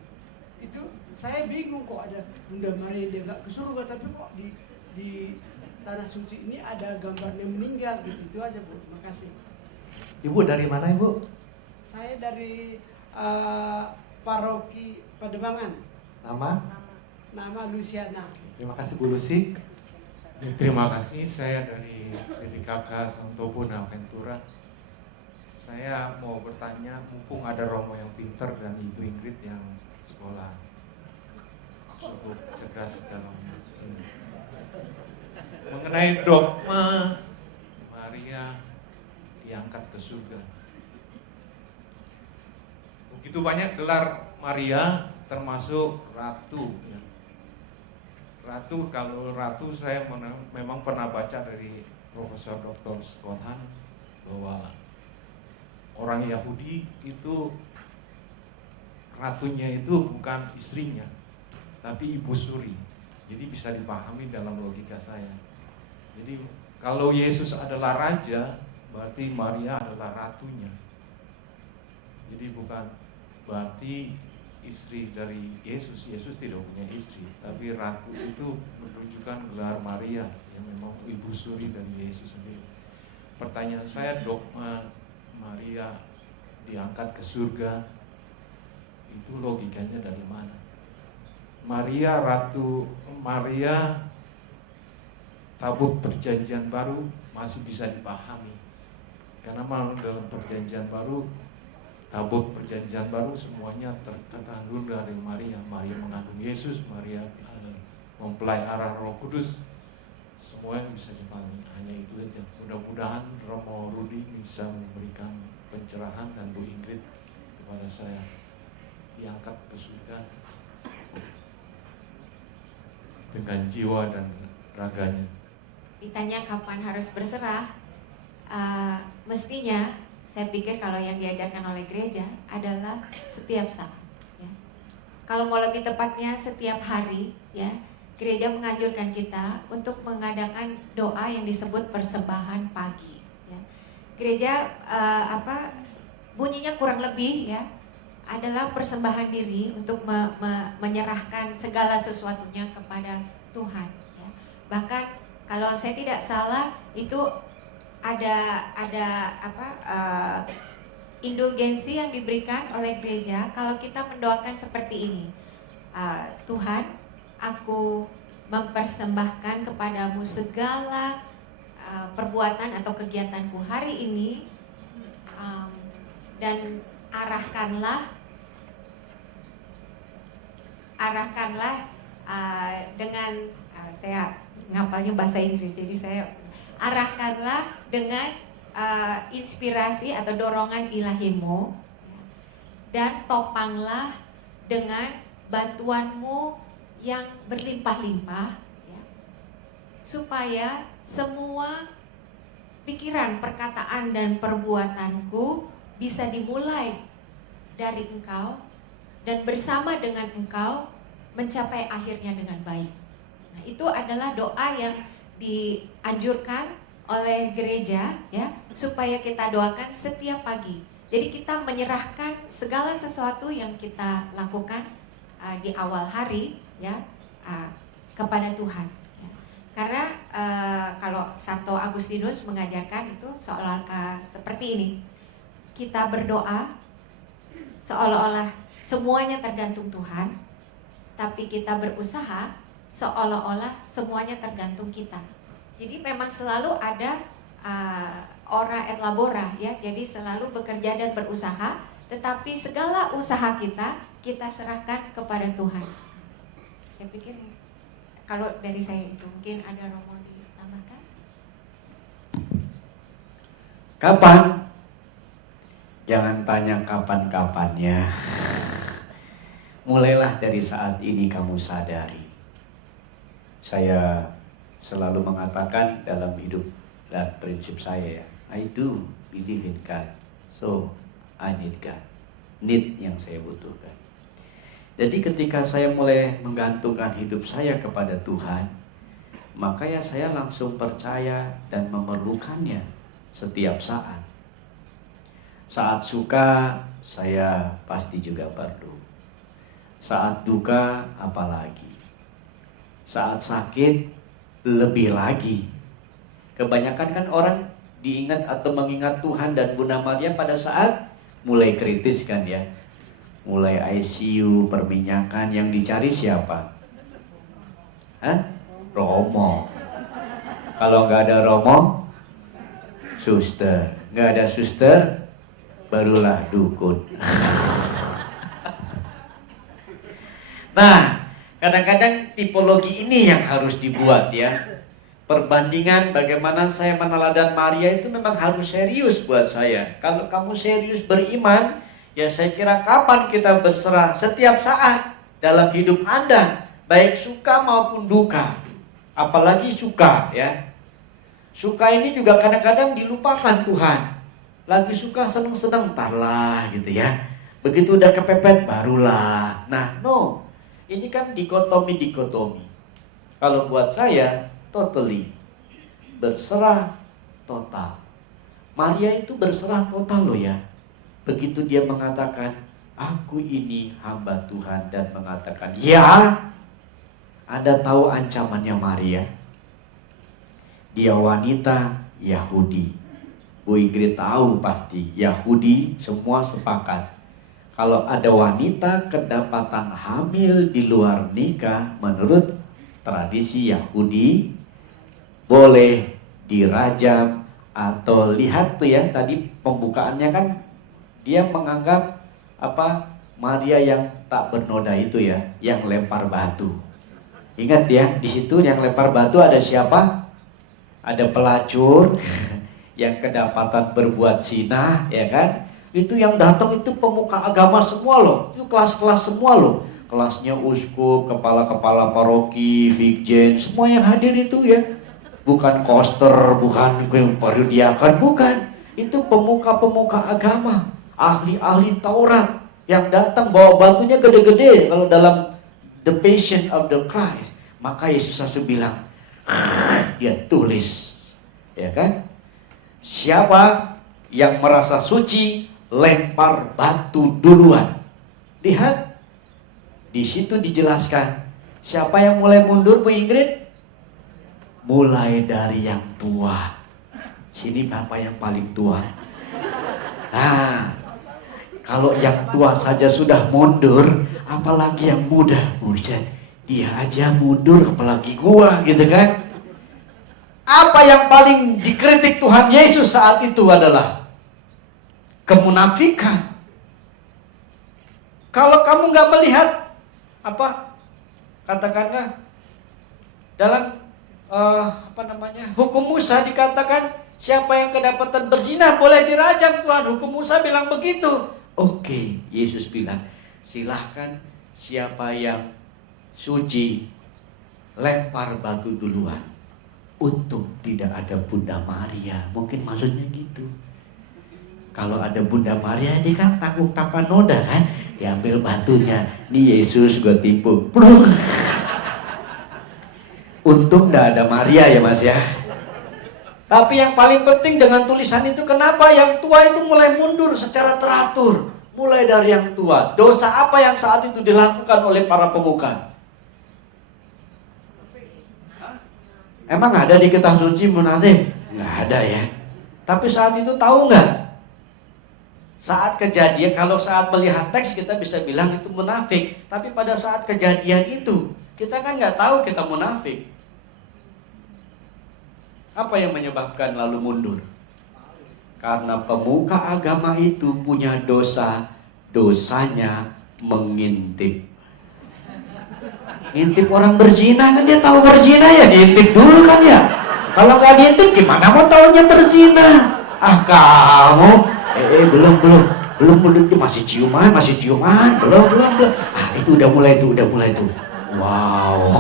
Itu saya bingung, kok ada Bunda Maria dia nggak ke surga, tapi kok di tanah suci ini ada gambarnya meninggal gitu. Itu aja Bu. Terima kasih. Ibu dari mana Ibu? Saya dari Paroki Pademangan. Nama Luciana. Terima kasih Bu Lucy. Terima kasih, saya dari DKK Santo Bonaventura. Saya mau bertanya, mumpung ada Romo yang pinter dan Ibu Ingrid yang sekolah cukup cerdas dalam ini. Mengenai dogma Maria diangkat ke surga. Begitu banyak gelar Maria, termasuk ratu. Ratu, kalau ratu saya memang pernah baca dari Profesor Dr. Scott Hahn bahwa orang Yahudi itu ratunya itu bukan istrinya, tapi ibu suri. Jadi bisa dipahami dalam logika saya. Jadi kalau Yesus adalah raja, berarti Maria adalah ratunya. Jadi bukan berarti istri dari Yesus. Yesus tidak punya istri, tapi ratu itu menunjukkan gelar Maria yang memang ibu suri dari Yesus sendiri. Pertanyaan saya, dogma Maria diangkat ke surga itu logikanya dari mana? Maria tabut perjanjian baru masih bisa dipahami. Karena dalam perjanjian baru, tabut perjanjian baru semuanya terkandung dari Maria. Maria mengandung Yesus, Maria mempelai arah Roh Kudus. Semua yang bisa dipahami. Hanya itu saja. Mudah-mudahan Romo Rudi bisa memberikan pencerahan dan Bu Ingrid kepada saya, diangkat ke surga dengan jiwa dan raganya. Ditanya kapan harus berserah, mestinya saya pikir kalau yang diajarkan oleh gereja adalah setiap saat, ya. Kalau mau lebih tepatnya setiap hari, ya, gereja menganjurkan kita untuk mengadakan doa yang disebut persembahan pagi, ya. Gereja bunyinya kurang lebih, ya, adalah persembahan diri untuk menyerahkan segala sesuatunya kepada Tuhan, ya. Bahkan kalau saya tidak salah itu ada indulgensi yang diberikan oleh gereja kalau kita mendoakan seperti ini. Tuhan, aku mempersembahkan kepadamu segala perbuatan atau kegiatanku hari ini, dan arahkanlah dengan saya ngapalnya bahasa Inggris, jadi saya arahkanlah dengan inspirasi atau dorongan ilahimu, dan topanglah dengan bantuanmu yang berlimpah-limpah, ya, supaya semua pikiran, perkataan, dan perbuatanku bisa dimulai dari Engkau dan bersama dengan Engkau mencapai akhirnya dengan baik. Nah, itu adalah doa yang dianjurkan oleh gereja, ya, supaya kita doakan setiap pagi. Jadi kita menyerahkan segala sesuatu yang kita lakukan di awal hari, ya, kepada Tuhan, ya. Karena kalau Santo Agustinus mengajarkan itu seperti ini. Kita berdoa seolah-olah semuanya tergantung Tuhan, tapi kita berusaha seolah-olah semuanya tergantung kita. Jadi memang selalu ada ora et labora, ya. Jadi selalu bekerja dan berusaha, tetapi segala usaha kita serahkan kepada Tuhan. Saya pikir kalau dari saya itu mungkin ada Romo ditambahkan. Kapan? Jangan tanya kapan-kapannya. Mulailah dari saat ini kamu sadari. Saya selalu mengatakan dalam hidup dan prinsip saya, ya, I do believe in God, so I need God. Need yang saya butuhkan. Jadi ketika saya mulai menggantungkan hidup saya kepada Tuhan, maka ya saya langsung percaya dan memerlukannya setiap saat. Saat suka, saya pasti juga perlu. Saat duka, apalagi. Saat sakit, lebih lagi. Kebanyakan kan orang diingat atau mengingat Tuhan dan Bunda Maria pada saat mulai kritis kan, ya. Mulai ICU, perminyakan, yang dicari siapa? Romo. Kalau nggak ada Romo, suster. Nggak ada suster, barulah dukun. Nah, kadang-kadang tipologi ini yang harus dibuat, ya. Perbandingan bagaimana saya meneladan Maria itu memang harus serius buat saya. Kalau kamu serius beriman, ya saya kira kapan kita berserah setiap saat dalam hidup Anda, baik suka maupun duka. Apalagi suka, ya. Suka ini juga kadang-kadang dilupakan Tuhan. Lagi suka seneng-seneng, entarlah gitu, ya. Begitu udah kepepet, barulah. Nah, no. Ini kan dikotomi. Kalau buat saya, totally. Berserah total. Maria itu berserah total loh, ya. Begitu dia mengatakan, aku ini hamba Tuhan, dan mengatakan, ya. Anda tahu ancamannya Maria? Dia wanita Yahudi. Bu Ingrid tahu pasti, Yahudi semua sepakat. Kalau ada wanita kedapatan hamil di luar nikah, menurut tradisi Yahudi boleh dirajam, atau lihat tuh ya, tadi pembukaannya kan dia menganggap apa, Maria yang tak bernoda itu ya, yang lempar batu. Ingat ya, di situ yang lempar batu ada siapa? Ada pelacur yang kedapatan berbuat zina, ya kan? Itu yang datang itu pemuka agama semua loh, itu kelas-kelas semua loh, kelasnya uskup, kepala-kepala paroki, vikjen, semua yang hadir itu ya, bukan koster, bukan parodiakan, bukan, itu pemuka-pemuka agama, ahli-ahli Taurat yang datang bawa batunya gede-gede. Kalau dalam The Passion of the Christ, maka Yesus langsung bilang, dia tulis, ya kan? Siapa yang merasa suci, lempar batu duluan. Lihat, di situ dijelaskan siapa yang mulai mundur, Bu Ingrid? Mulai dari yang tua. Sini Bapak yang paling tua. Nah, kalau yang tua saja sudah mundur, apalagi yang muda. Buset, dia aja mundur, apalagi gua, gitu kan? Apa yang paling dikritik Tuhan Yesus saat itu adalah kemunafikan. Kalau kamu nggak melihat apa, katakanlah dalam hukum Musa dikatakan siapa yang kedapatan berzina boleh dirajam, Tuhan. Hukum Musa bilang begitu. Oke, Yesus bilang silahkan siapa yang suci lempar batu duluan. Untung tidak ada Bunda Maria. Mungkin maksudnya gitu. Kalau ada Bunda Maria, dia kan tanggung tanpa noda kan, diambil batunya, nih Yesus gue tipu. Untung tidak ada Maria ya Mas ya. Tapi yang paling penting dengan tulisan itu, kenapa yang tua itu mulai mundur secara teratur, mulai dari yang tua. Dosa apa yang saat itu dilakukan oleh para pemuka? Emang ada di kitab suci munafik? Nggak ada ya. Tapi saat itu tahu nggak? Saat kejadian, kalau saat melihat teks kita bisa bilang itu munafik. Tapi pada saat kejadian itu, kita kan nggak tahu kita munafik. Apa yang menyebabkan lalu mundur? Karena pemuka agama itu punya dosa, dosanya mengintip. Ngintip orang berzina, kan dia tahu berzina ya, diintip dulu kan ya. Kalau nggak diintip gimana mau tahunya berzina? Ah kamu, belum, masih ciuman, belum. Ah itu udah mulai tuh. Wow.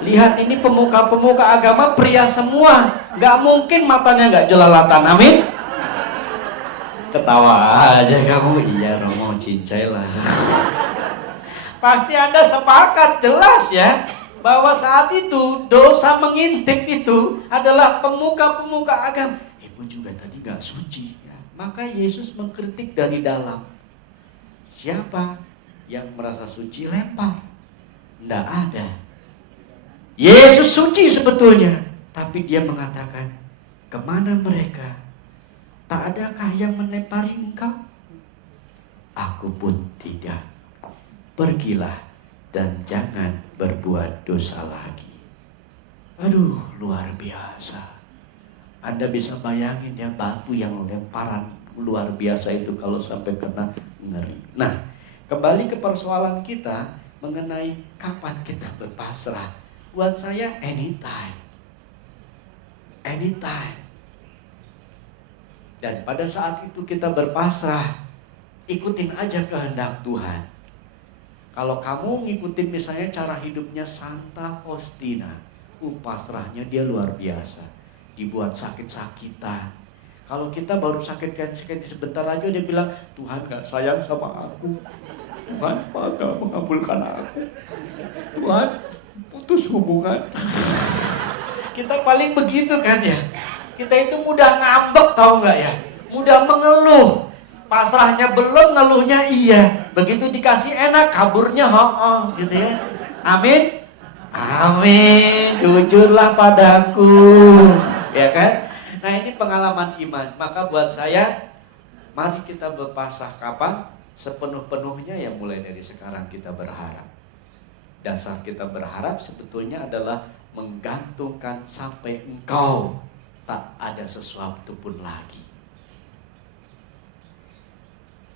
Lihat ini pemuka-pemuka agama pria semua, nggak mungkin matanya nggak jelalatan, amin. Ketawa aja kamu, iya Romo cincai lah. Pasti Anda sepakat jelas ya, bahwa saat itu dosa mengintip itu adalah pemuka-pemuka agama. Ibu juga tadi gak suci ya. Maka Yesus mengkritik dari dalam. Siapa yang merasa suci lempar? Tidak ada. Yesus suci sebetulnya, tapi dia mengatakan, kemana mereka? Tak adakah yang melempari engkau? Aku pun tidak. Pergilah dan jangan berbuat dosa lagi. Aduh, luar biasa. Anda bisa bayangin ya, batu yang lemparan luar biasa itu kalau sampai kena, ngeri. Nah, kembali ke persoalan kita mengenai kapan kita berpasrah. Buat saya anytime. Anytime. Dan pada saat itu kita berpasrah, ikutin aja kehendak Tuhan. Kalau kamu ngikutin misalnya cara hidupnya Santa Faustina, pasrahnya dia luar biasa. Dibuat sakit-sakitan. Kalau kita baru sakit sebentar aja dia bilang, Tuhan gak sayang sama aku. Tuhan gak mengabulkan aku. Tuhan putus hubungan. Kita paling begitu kan ya. Kita itu mudah ngambek, tahu gak ya? Mudah mengeluh. Pasrahnya belum, ngeluhnya iya. Begitu dikasih enak, kaburnya gitu ya. Amin. Amin. Jujurlah padaku, ya kan? Nah ini pengalaman iman. Maka buat saya, mari kita berpasrah kapan? sepenuh-penuhnya ya mulai dari sekarang kita berharap. Dasar kita berharap sebetulnya adalah menggantungkan sampai engkau tak ada sesuatu pun lagi.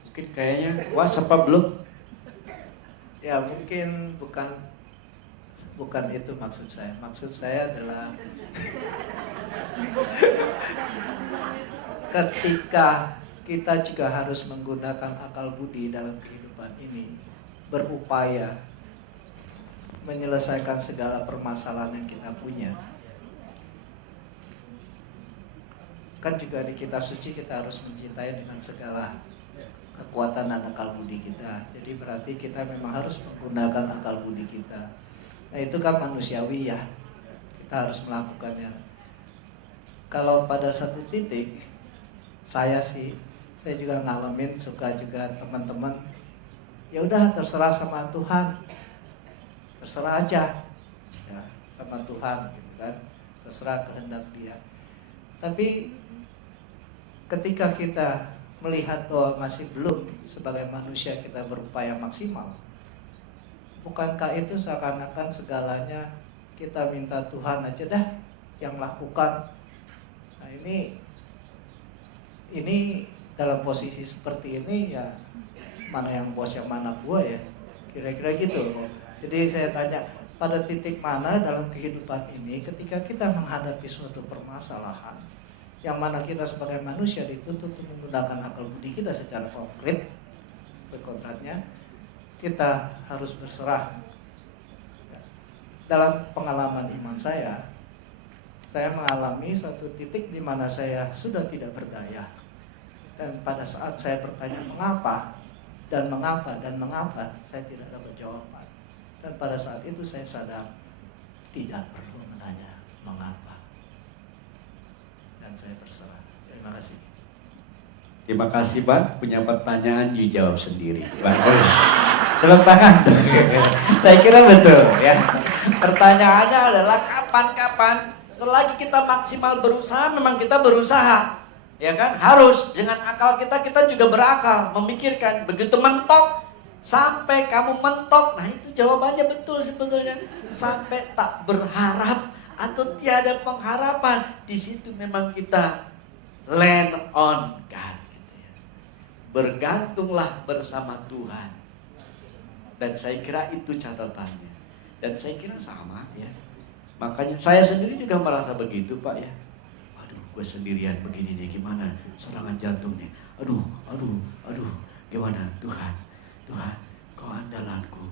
Mungkin kayaknya puas apa belum? Ya mungkin bukan itu maksud saya. Maksud saya adalah ketika kita juga harus menggunakan akal budi dalam kehidupan ini, berupaya menyelesaikan segala permasalahan yang kita punya. Kan juga di kitab suci kita harus mencintai dengan segala kekuatan dan akal budi kita. Jadi berarti kita memang harus menggunakan akal budi kita. Nah itu kan manusiawi ya, kita harus melakukannya. Kalau pada satu titik, saya juga ngalamin, suka juga teman-teman, ya udah terserah sama Tuhan, terserah aja ya, sama Tuhan gitu kan, terserah kehendak Dia. Tapi ketika kita melihat bahwa masih belum sebagai manusia kita berupaya maksimal, bukankah itu seakan-akan segalanya kita minta Tuhan aja dah yang lakukan? Nah ini dalam posisi seperti ini ya, mana yang bos yang mana gua ya, kira-kira gitu. Jadi saya tanya, pada titik mana dalam kehidupan ini ketika kita menghadapi suatu permasalahan yang mana kita sebagai manusia dituntut untuk menggunakan akal budi kita secara konkret, berkontratnya kita harus berserah. Dalam pengalaman iman saya mengalami satu titik di mana saya sudah tidak berdaya. Dan pada saat saya bertanya mengapa, saya tidak dapat jawaban. Dan pada saat itu saya sadar tidak perlu menanya mengapa. Dan saya berserah. Terima kasih. Terima kasih Pak, punya pertanyaan dijawab sendiri. Bagus. Tepuk tangan. Saya kira betul ya. Pertanyaannya adalah kapan-kapan. Selagi kita maksimal berusaha, memang kita berusaha, ya kan? Harus dengan akal kita juga berakal, memikirkan. Begitu mentok, sampai kamu mentok, nah itu jawabannya betul sebetulnya. Sampai tak berharap atau tiada pengharapan, di situ memang kita land on God. Gitu ya. Bergantunglah bersama Tuhan. Dan saya kira itu catatannya. Dan saya kira sama ya. Makanya saya sendiri juga merasa begitu Pak ya. Aduh, gue sendirian begini nih, gimana serangan jantung nih. Aduh, gimana Tuhan, Kau andalanku.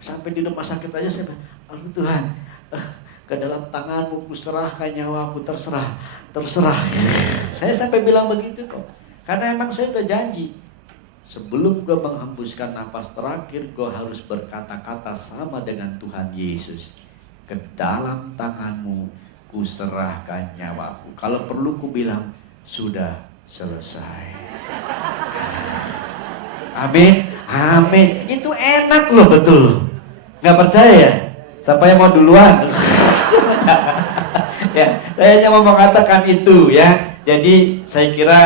Sampai di rumah sakit aja saya bilang, aduh Tuhan, ke dalam tanganmu kuserahkan nyawaku, terserah. Saya sampai bilang begitu kok. Karena emang saya udah janji, sebelum gue menghembuskan nafas terakhir, gue harus berkata-kata sama dengan Tuhan Yesus. Ke dalam tanganmu kuserahkan nyawaku. Kalau perlu ku bilang sudah selesai. Amin. Itu enak loh, betul. Nggak percaya ya? Siapa yang mau duluan? Ya, saya hanya mau mengatakan itu ya. Jadi saya kira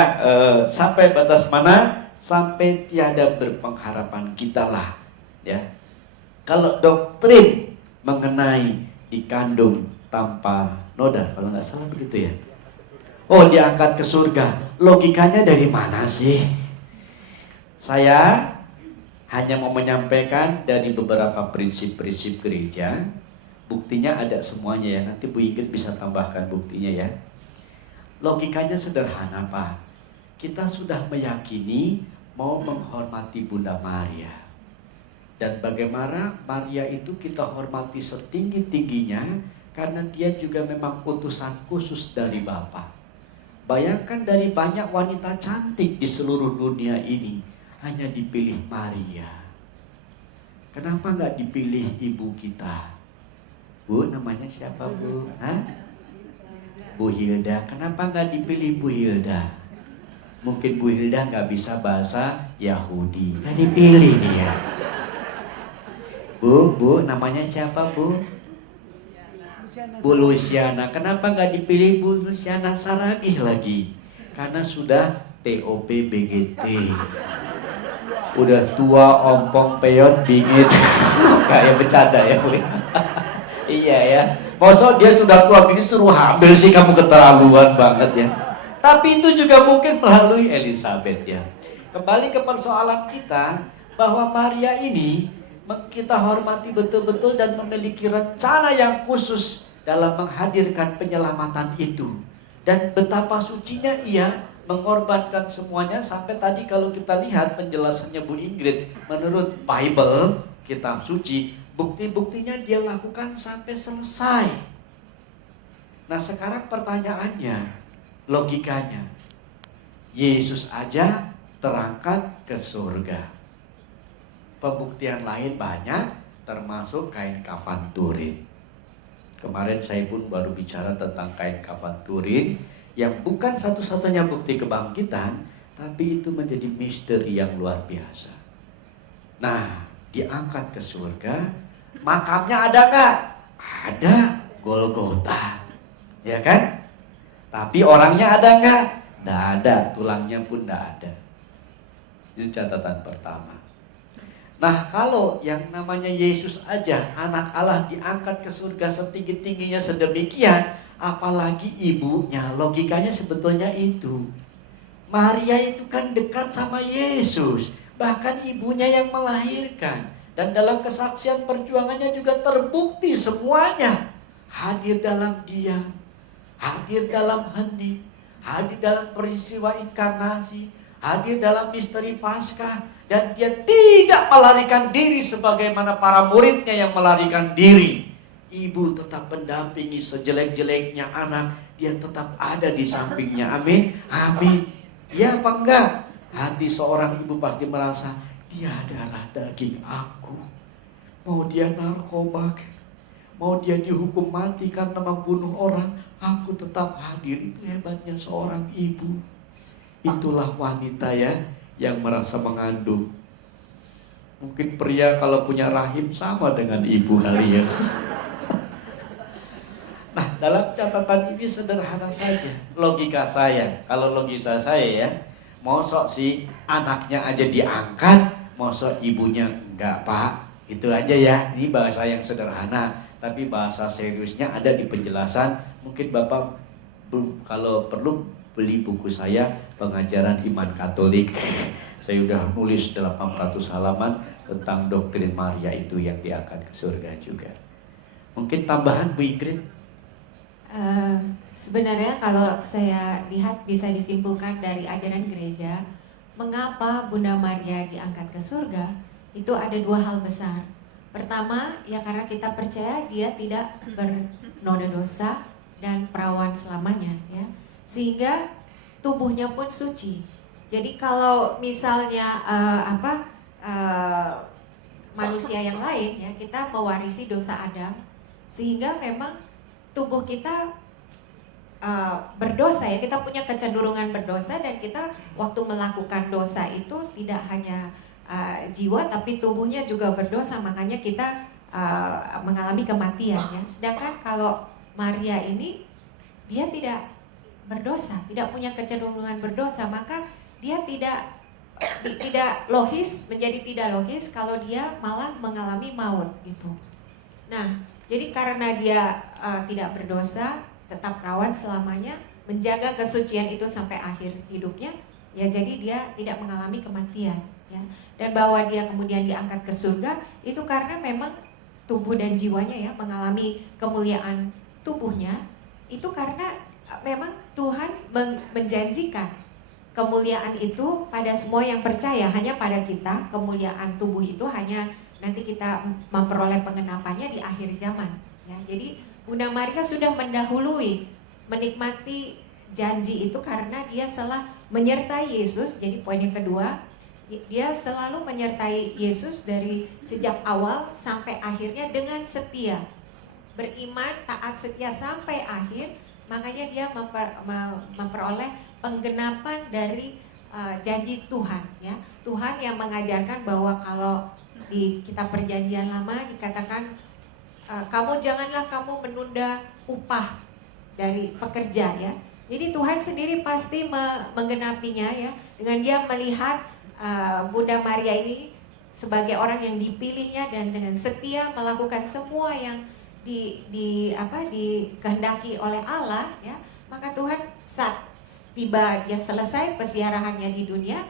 sampai batas mana? Sampai tiada berpengharapan kita lah ya. Kalau doktrin mengenai dikandung tanpa noda, kalau nggak salah begitu ya. Oh, diangkat ke surga. Logikanya dari mana sih? Saya hanya mau menyampaikan dari beberapa prinsip-prinsip gereja. Buktinya ada semuanya ya. Nanti Bu Ingrid bisa tambahkan buktinya ya. Logikanya sederhana Pak. Kita sudah meyakini mau menghormati Bunda Maria. Dan bagaimana Maria itu kita hormati setinggi-tingginya karena dia juga memang utusan khusus dari Bapa. Bayangkan dari banyak wanita cantik di seluruh dunia ini, hanya dipilih Maria. Kenapa nggak dipilih ibu kita? Bu, namanya siapa Bu? Hah? Bu Hilda. Kenapa nggak dipilih Bu Hilda? Mungkin Bu Hilda nggak bisa bahasa Yahudi. Nggak dipilih dia. Bu, namanya siapa Bu? Bu Luciana. Kenapa nggak dipilih Bu Luciana Saragih lagi? Karena sudah TOP BGT. Udah tua, ompong, peot, bingit. Kayak bercanda ya, Bu. Iya ya. Masa dia sudah tua begini suruh hamil sih, kamu keterlaluan banget ya. Tapi itu juga mungkin melalui Elizabeth ya. Kembali ke persoalan kita, bahwa Maria ini kita hormati betul-betul dan memiliki rencana yang khusus dalam menghadirkan penyelamatan itu. Dan betapa sucinya ia mengorbankan semuanya, sampai tadi kalau kita lihat penjelasannya Bu Ingrid, menurut Bible, kitab suci, bukti-buktinya dia lakukan sampai selesai. Nah sekarang pertanyaannya, logikanya, Yesus aja terangkat ke surga. Pembuktian lain banyak, termasuk kain kafan Turin. Kemarin saya pun baru bicara tentang kain kafan Turin, yang bukan satu-satunya bukti kebangkitan, tapi itu menjadi misteri yang luar biasa. Nah, diangkat ke surga, makamnya ada nggak? Ada, Golgota, ya kan? Tapi orangnya ada nggak? Nggak ada, tulangnya pun nggak ada. Itu catatan pertama. Nah, kalau yang namanya Yesus aja, anak Allah, diangkat ke surga setinggi-tingginya sedemikian, apalagi ibunya, logikanya sebetulnya itu. Maria itu kan dekat sama Yesus, bahkan ibunya yang melahirkan. Dan dalam kesaksian perjuangannya juga terbukti semuanya. Hadir dalam diam, hadir dalam hening, hadir dalam peristiwa inkarnasi, hadir dalam misteri Paskah. Dan dia tidak melarikan diri sebagaimana para muridnya yang melarikan diri. Ibu tetap mendampingi sejelek-jeleknya anak, dia tetap ada di sampingnya. Amin, amin. Ya apa enggak? Hati seorang ibu pasti merasa, dia adalah daging aku. Mau dia narkoba, mau dia dihukum mati karena membunuh orang, aku tetap hadir. Itu hebatnya seorang ibu. Itulah wanita ya, yang merasa mengandung. Mungkin pria kalau punya rahim sama dengan ibu kali ya. Nah, dalam catatan ini sederhana saja. Logika saya, kalau logika saya ya, mosok si anaknya aja diangkat, mosok ibunya enggak, Pak. Itu aja ya, ini bahasa yang sederhana. Tapi bahasa seriusnya ada di penjelasan. Mungkin Bapak kalau perlu beli buku saya, Pengajaran Iman Katolik. Saya udah nulis 800 halaman tentang doktrin Maria itu yang diangkat ke surga juga. Mungkin tambahan Bu Ingrid? Sebenarnya kalau saya lihat bisa disimpulkan dari ajaran gereja, mengapa Bunda Maria diangkat ke surga, itu ada dua hal besar. Pertama, ya karena kita percaya dia tidak bernoda dosa dan perawan selamanya, ya, sehingga tubuhnya pun suci. Jadi kalau misalnya manusia yang lain, ya, kita mewarisi dosa Adam, sehingga memang tubuh kita berdosa, ya, kita punya kecenderungan berdosa, dan kita waktu melakukan dosa itu tidak hanya jiwa tapi tubuhnya juga berdosa, makanya kita mengalami kematian, ya. Sedangkan kalau Maria ini dia tidak berdosa, tidak punya kecenderungan berdosa, maka dia tidak logis, menjadi tidak logis kalau dia malah mengalami maut gitu. Nah, jadi karena dia tidak berdosa, tetap perawan selamanya, menjaga kesucian itu sampai akhir hidupnya, ya, jadi dia tidak mengalami kematian, ya. Dan bahwa dia kemudian diangkat ke surga itu karena memang tubuh dan jiwanya, ya, mengalami kemuliaan tubuhnya, itu karena memang Tuhan menjanjikan kemuliaan itu pada semua yang percaya. Hanya pada kita kemuliaan tubuh itu hanya nanti kita memperoleh pengenapannya di akhir zaman, ya. Jadi Bunda Maria sudah mendahului menikmati janji itu karena dia telah menyertai Yesus. Jadi poin yang kedua, dia selalu menyertai Yesus dari sejak awal sampai akhirnya dengan setia, beriman, taat, setia sampai akhir. Makanya dia memperoleh penggenapan dari janji Tuhan, ya. Tuhan yang mengajarkan bahwa kalau di kitab Perjanjian Lama dikatakan janganlah kamu menunda upah dari pekerja, ya. Jadi Tuhan sendiri pasti menggenapinya, ya, dengan dia melihat Bunda Maria ini sebagai orang yang dipilihnya dan dengan setia melakukan semua yang dikehendaki oleh Allah, ya, maka Tuhan saat tiba dia selesai pesiarahannya di dunia,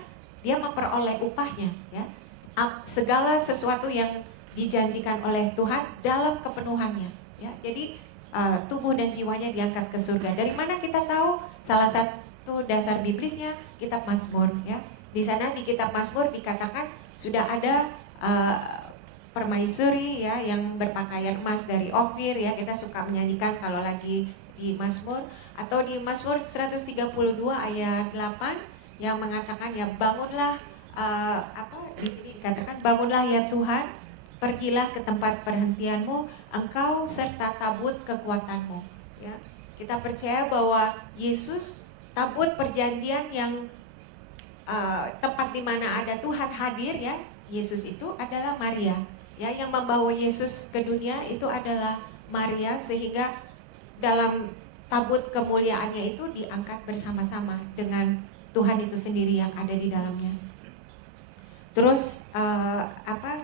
dia memperoleh upahnya, ya. Segala sesuatu yang dijanjikan oleh Tuhan dalam kepenuhannya, ya. Jadi tubuh dan jiwanya diangkat ke surga. Dari mana kita tahu? Salah satu dasar biblisnya kitab Mazmur, ya. Di sana di kitab Mazmur dikatakan sudah ada permaisuri, ya, yang berpakaian emas dari Ofir, ya. Kita suka menyanyikan kalau lagi di Mazmur, atau di Mazmur 132 ayat 8 yang mengatakan, ya, bangunlah, di sini dikatakan, bangunlah ya Tuhan, pergilah ke tempat perhentianmu, engkau serta tabut kekuatanmu, ya. Kita percaya bahwa Yesus, tabut perjanjian yang tempat di mana ada Tuhan hadir, ya. Yesus itu adalah Maria, ya, yang membawa Yesus ke dunia itu adalah Maria, sehingga dalam tabut kemuliaannya itu diangkat bersama-sama dengan Tuhan itu sendiri yang ada di dalamnya. Terus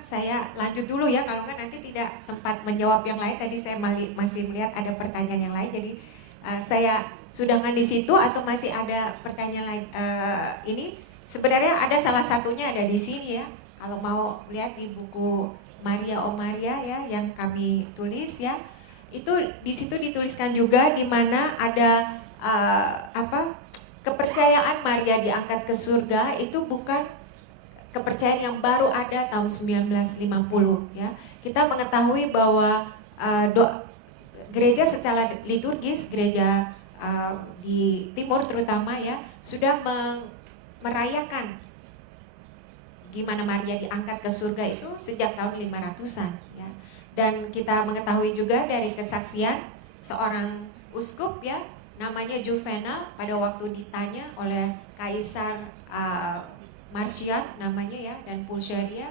saya lanjut dulu, ya, kalau kan nanti tidak sempat menjawab yang lain. Tadi saya masih melihat ada pertanyaan yang lain, jadi saya sudahan di situ atau masih ada pertanyaan lain? Ini sebenarnya ada salah satunya ada di sini, ya. Kalau mau lihat di buku Maria O Maria, ya, yang kami tulis, ya, itu di situ dituliskan juga di mana ada kepercayaan Maria diangkat ke surga itu bukan kepercayaan yang baru ada tahun 1950, ya. Kita mengetahui bahwa gereja secara liturgis, gereja di timur terutama, ya, sudah merayakan gimana Maria diangkat ke surga itu sejak tahun 500-an, ya. Dan kita mengetahui juga dari kesaksian seorang uskup, ya, namanya Juvenal, pada waktu ditanya oleh Kaisar Marcian namanya, ya, dan Pulcheria,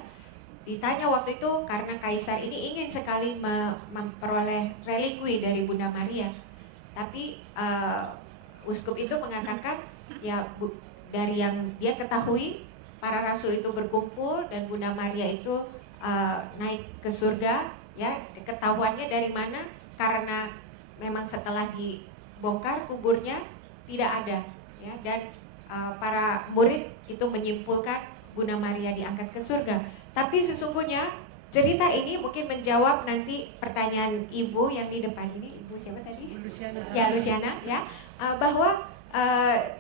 ditanya waktu itu karena Kaisar ini ingin sekali memperoleh relikwi dari Bunda Maria, tapi uskup itu mengatakan, ya, dari yang dia ketahui para rasul itu berkumpul dan Bunda Maria itu naik ke surga, ya. Ketahuannya dari mana? Karena memang setelah dibongkar kuburnya tidak ada, ya, dan para murid itu menyimpulkan Bunda Maria diangkat ke surga. Tapi sesungguhnya cerita ini mungkin menjawab nanti pertanyaan Ibu yang di depan ini. Ibu siapa tadi? Luciana. Ya, Luciana, ya, bahwa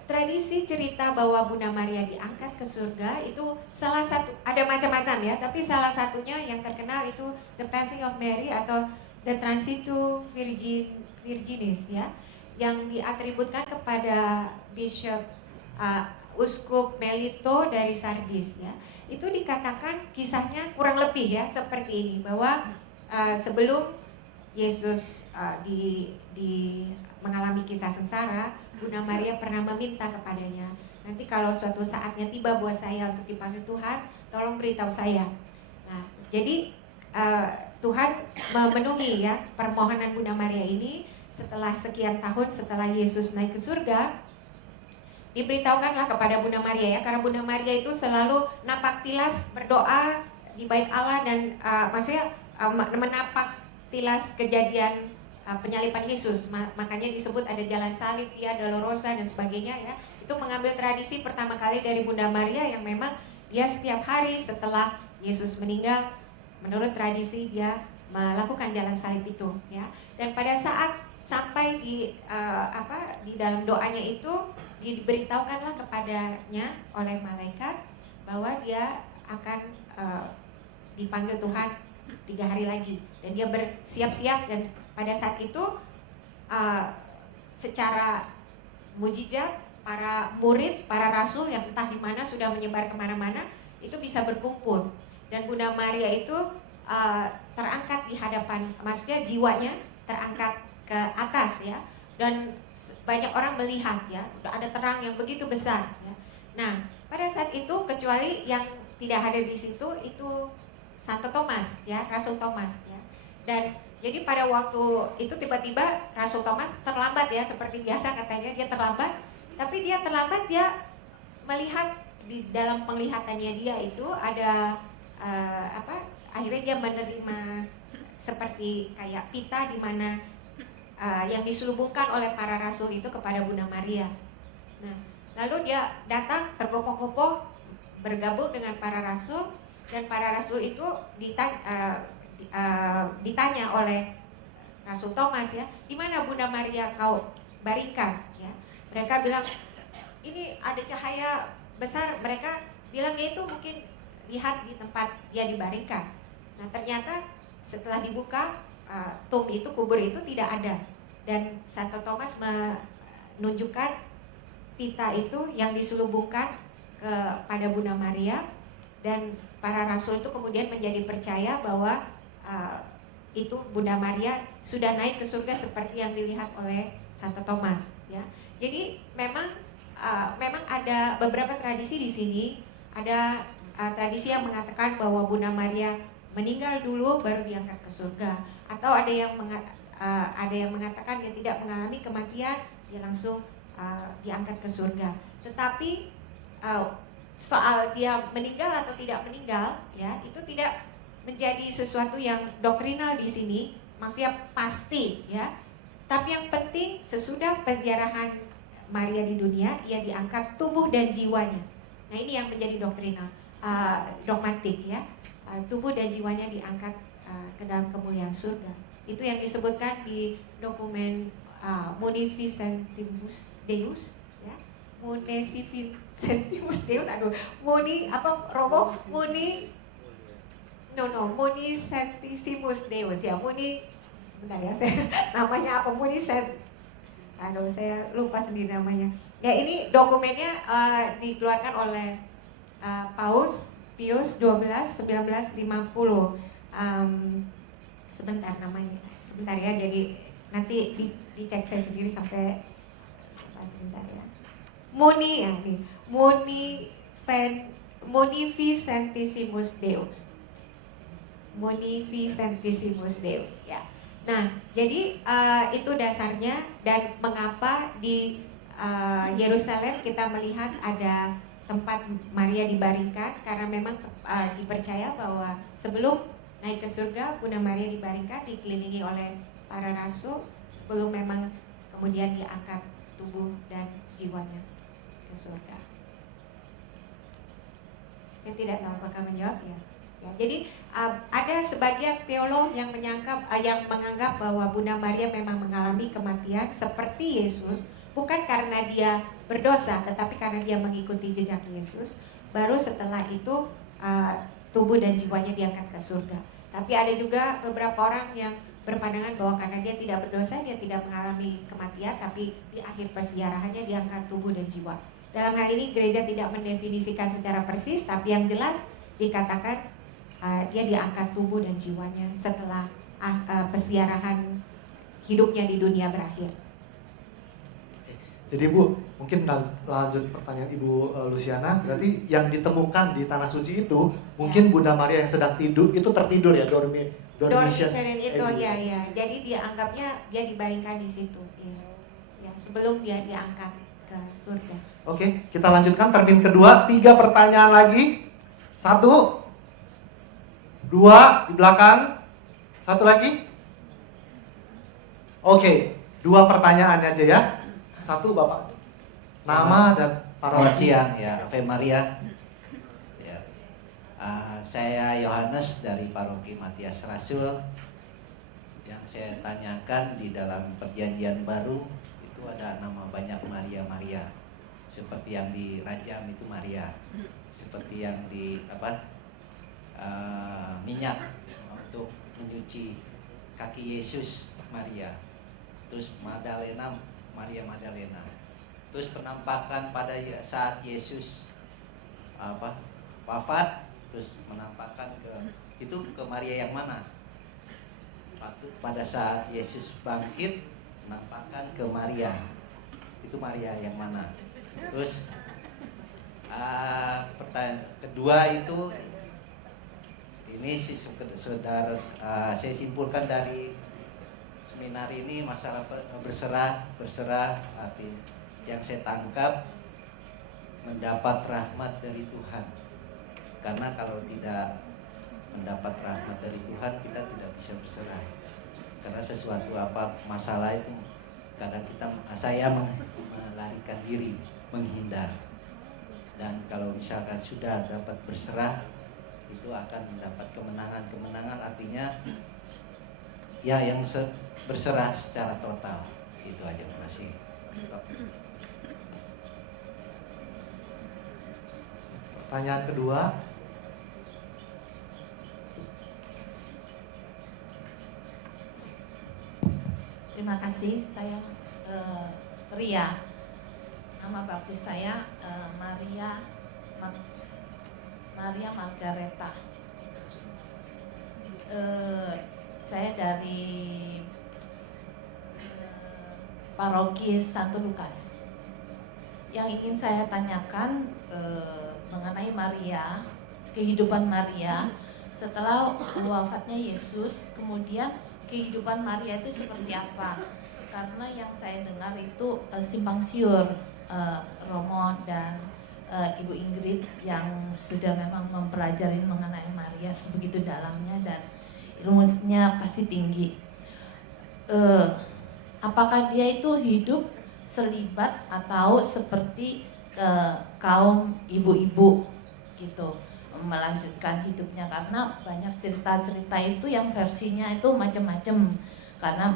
tradisi cerita bahwa Bunda Maria diangkat ke surga itu salah satu, ada macam-macam, ya, tapi salah satunya yang terkenal itu The Passing of Mary atau The Transitu Virginis, ya, yang diatributkan kepada Bishop Uskup Melito dari Sardis, ya. Itu dikatakan kisahnya kurang lebih, ya, seperti ini, bahwa sebelum Yesus mengalami kisah sengsara, Bunda Maria pernah meminta kepadanya, nanti kalau suatu saatnya tiba buat saya untuk dipanggil Tuhan, tolong beritahu saya. Nah, jadi Tuhan memenuhi, ya, permohonan Bunda Maria ini. Setelah sekian tahun setelah Yesus naik ke surga, diberitahukanlah kepada Bunda Maria, ya, karena Bunda Maria itu selalu napak tilas berdoa di bait Allah dan maksudnya menapak tilas kejadian penyaliban Yesus, makanya disebut ada jalan salib, Via Dolorosa dan sebagainya, ya. Itu mengambil tradisi pertama kali dari Bunda Maria yang memang dia setiap hari setelah Yesus meninggal, menurut tradisi dia melakukan jalan salib itu, ya. Dan pada saat sampai di dalam doanya itu diberitahukanlah kepadanya oleh malaikat bahwa dia akan dipanggil Tuhan 3 hari lagi, dan dia bersiap-siap, dan pada saat itu secara mujizat para murid, para rasul yang entah di mana sudah menyebar kemana-mana itu bisa berkumpul, dan Bunda Maria itu terangkat di hadapan, maksudnya jiwanya terangkat ke atas, ya, dan banyak orang melihat, ya, ada terang yang begitu besar, ya. Nah, pada saat itu kecuali yang tidak hadir di situ itu Santo Thomas, ya, Rasul Thomas, ya. Dan jadi pada waktu itu tiba-tiba Rasul Thomas terlambat, ya, seperti biasa katanya dia terlambat, tapi dia terlambat, dia melihat di dalam penglihatannya dia itu ada akhirnya dia menerima seperti kayak pita di mana yang diselubungkan oleh para rasul itu kepada Bunda Maria. Nah, lalu dia datang tergopoh-gopoh bergabung dengan para rasul, dan para rasul itu ditanya oleh Rasul Thomas, ya, di mana Bunda Maria kau baringkan, ya. Mereka bilang ini ada cahaya besar, mereka bilang ya itu mungkin lihat di tempat dia dibaringkan. Nah, ternyata setelah dibuka tomb itu, kubur itu tidak ada, dan Santo Thomas menunjukkan pita itu yang diselubungkan kepada Bunda Maria, dan para rasul itu kemudian menjadi percaya bahwa itu Bunda Maria sudah naik ke surga seperti yang dilihat oleh Santo Thomas, ya. Jadi memang ada beberapa tradisi di sini. Ada tradisi yang mengatakan bahwa Bunda Maria meninggal dulu baru diangkat ke surga, atau ada yang mengatakan dia tidak mengalami kematian, dia langsung diangkat ke surga. Tetapi soal dia meninggal atau tidak meninggal, ya, itu tidak menjadi sesuatu yang doktrinal di sini, maksudnya pasti, ya. Tapi yang penting sesudah peziarahan Maria di dunia, ia diangkat tubuh dan jiwanya. Nah, ini yang menjadi doktrinal, dogmatik, ya. Tubuh dan jiwanya diangkat ke dalam kemuliaan surga. Itu yang disebutkan di dokumen Munificentimus Deus, ya. Munificentimus Deus, Munificentimus Deus, ya. Bentar ya, saya namanya apa, saya lupa sendiri namanya. Ya, ini dokumennya dikeluarkan oleh Paus Pius 12 1950. Sebentar ya, jadi nanti dicek saya sendiri sampai sebentar ya. Munificentissimus Deus. Munificentissimus Deus, ya. Nah, jadi itu dasarnya, dan mengapa di Yerusalem kita melihat ada tempat Maria dibaringkan, karena memang dipercaya bahwa sebelum naik ke surga, Bunda Maria dibaringkan dikelilingi oleh para rasul sebelum memang kemudian diangkat tubuh dan jiwanya ke surga. Saya tidak tahu apakah menjawab, ya. Jadi ada sebagian teolog yang menganggap bahwa Bunda Maria memang mengalami kematian seperti Yesus, bukan karena dia berdosa, tetapi karena dia mengikuti jejak Yesus. Baru setelah itu tubuh dan jiwanya diangkat ke surga. Tapi ada juga beberapa orang yang berpandangan bahwa karena dia tidak berdosa, dia tidak mengalami kematian, tapi di akhir perziarahannya diangkat tubuh dan jiwa. Dalam hal ini gereja tidak mendefinisikan secara persis, tapi yang jelas dikatakan dia diangkat tubuh dan jiwanya setelah perziarahan hidupnya di dunia berakhir. Jadi Bu, mungkin lanjut pertanyaan Ibu Luciana. Berarti yang ditemukan di tanah suci itu mungkin Bunda Maria yang sedang tidur itu tertidur, ya, dormition itu, ya. Jadi dia anggapnya dia dibaringkan di situ, ya, sebelum dia diangkat ke surga. Oke, kita lanjutkan termin kedua. 3 pertanyaan lagi. 1, 2 di belakang, 1 lagi. Oke, 2 pertanyaan aja ya. 1 Bapak, nama dan Selamat siang, ya, Ave Maria. Ya. Saya Yohanes dari Paroki Matias Rasul. Yang saya tanyakan, di dalam Perjanjian Baru itu ada nama banyak Maria. Seperti yang di Rajam itu Maria. Seperti yang di minyak untuk mencuci kaki Yesus Maria. Terus Maria Magdalena. Terus penampakan pada saat Yesus wafat, terus menampakkan ke Maria yang mana? Pada saat Yesus bangkit, menampakkan ke Maria. Itu Maria yang mana? Terus pertanyaan kedua itu, ini saudara, saya simpulkan dari seminar ini masalah berserah arti yang saya tangkap, mendapat rahmat dari Tuhan. Karena kalau tidak mendapat rahmat dari Tuhan, kita tidak bisa berserah. Karena sesuatu apa masalah itu kadang saya melarikan diri, menghindar. Dan kalau misalkan sudah dapat berserah, itu akan mendapat kemenangan. Kemenangan artinya ya yang berserah secara total. Itu aja, terima kasih. Pertanyaan kedua. Terima kasih, saya Ria. Nama baptis saya Maria Margareta. Saya dari Paroki Santo Lukas. Yang ingin saya tanyakan mengenai Maria, kehidupan Maria setelah wafatnya Yesus, kemudian kehidupan Maria itu seperti apa? Karena yang saya dengar itu simpang siur Romo dan Ibu Ingrid yang sudah memang mempelajari mengenai Maria sebegitu dalamnya dan ilmunya pasti tinggi. Apakah dia itu hidup selibat atau seperti kaum ibu-ibu gitu, melanjutkan hidupnya, karena banyak cerita-cerita itu yang versinya itu macam-macam. Karena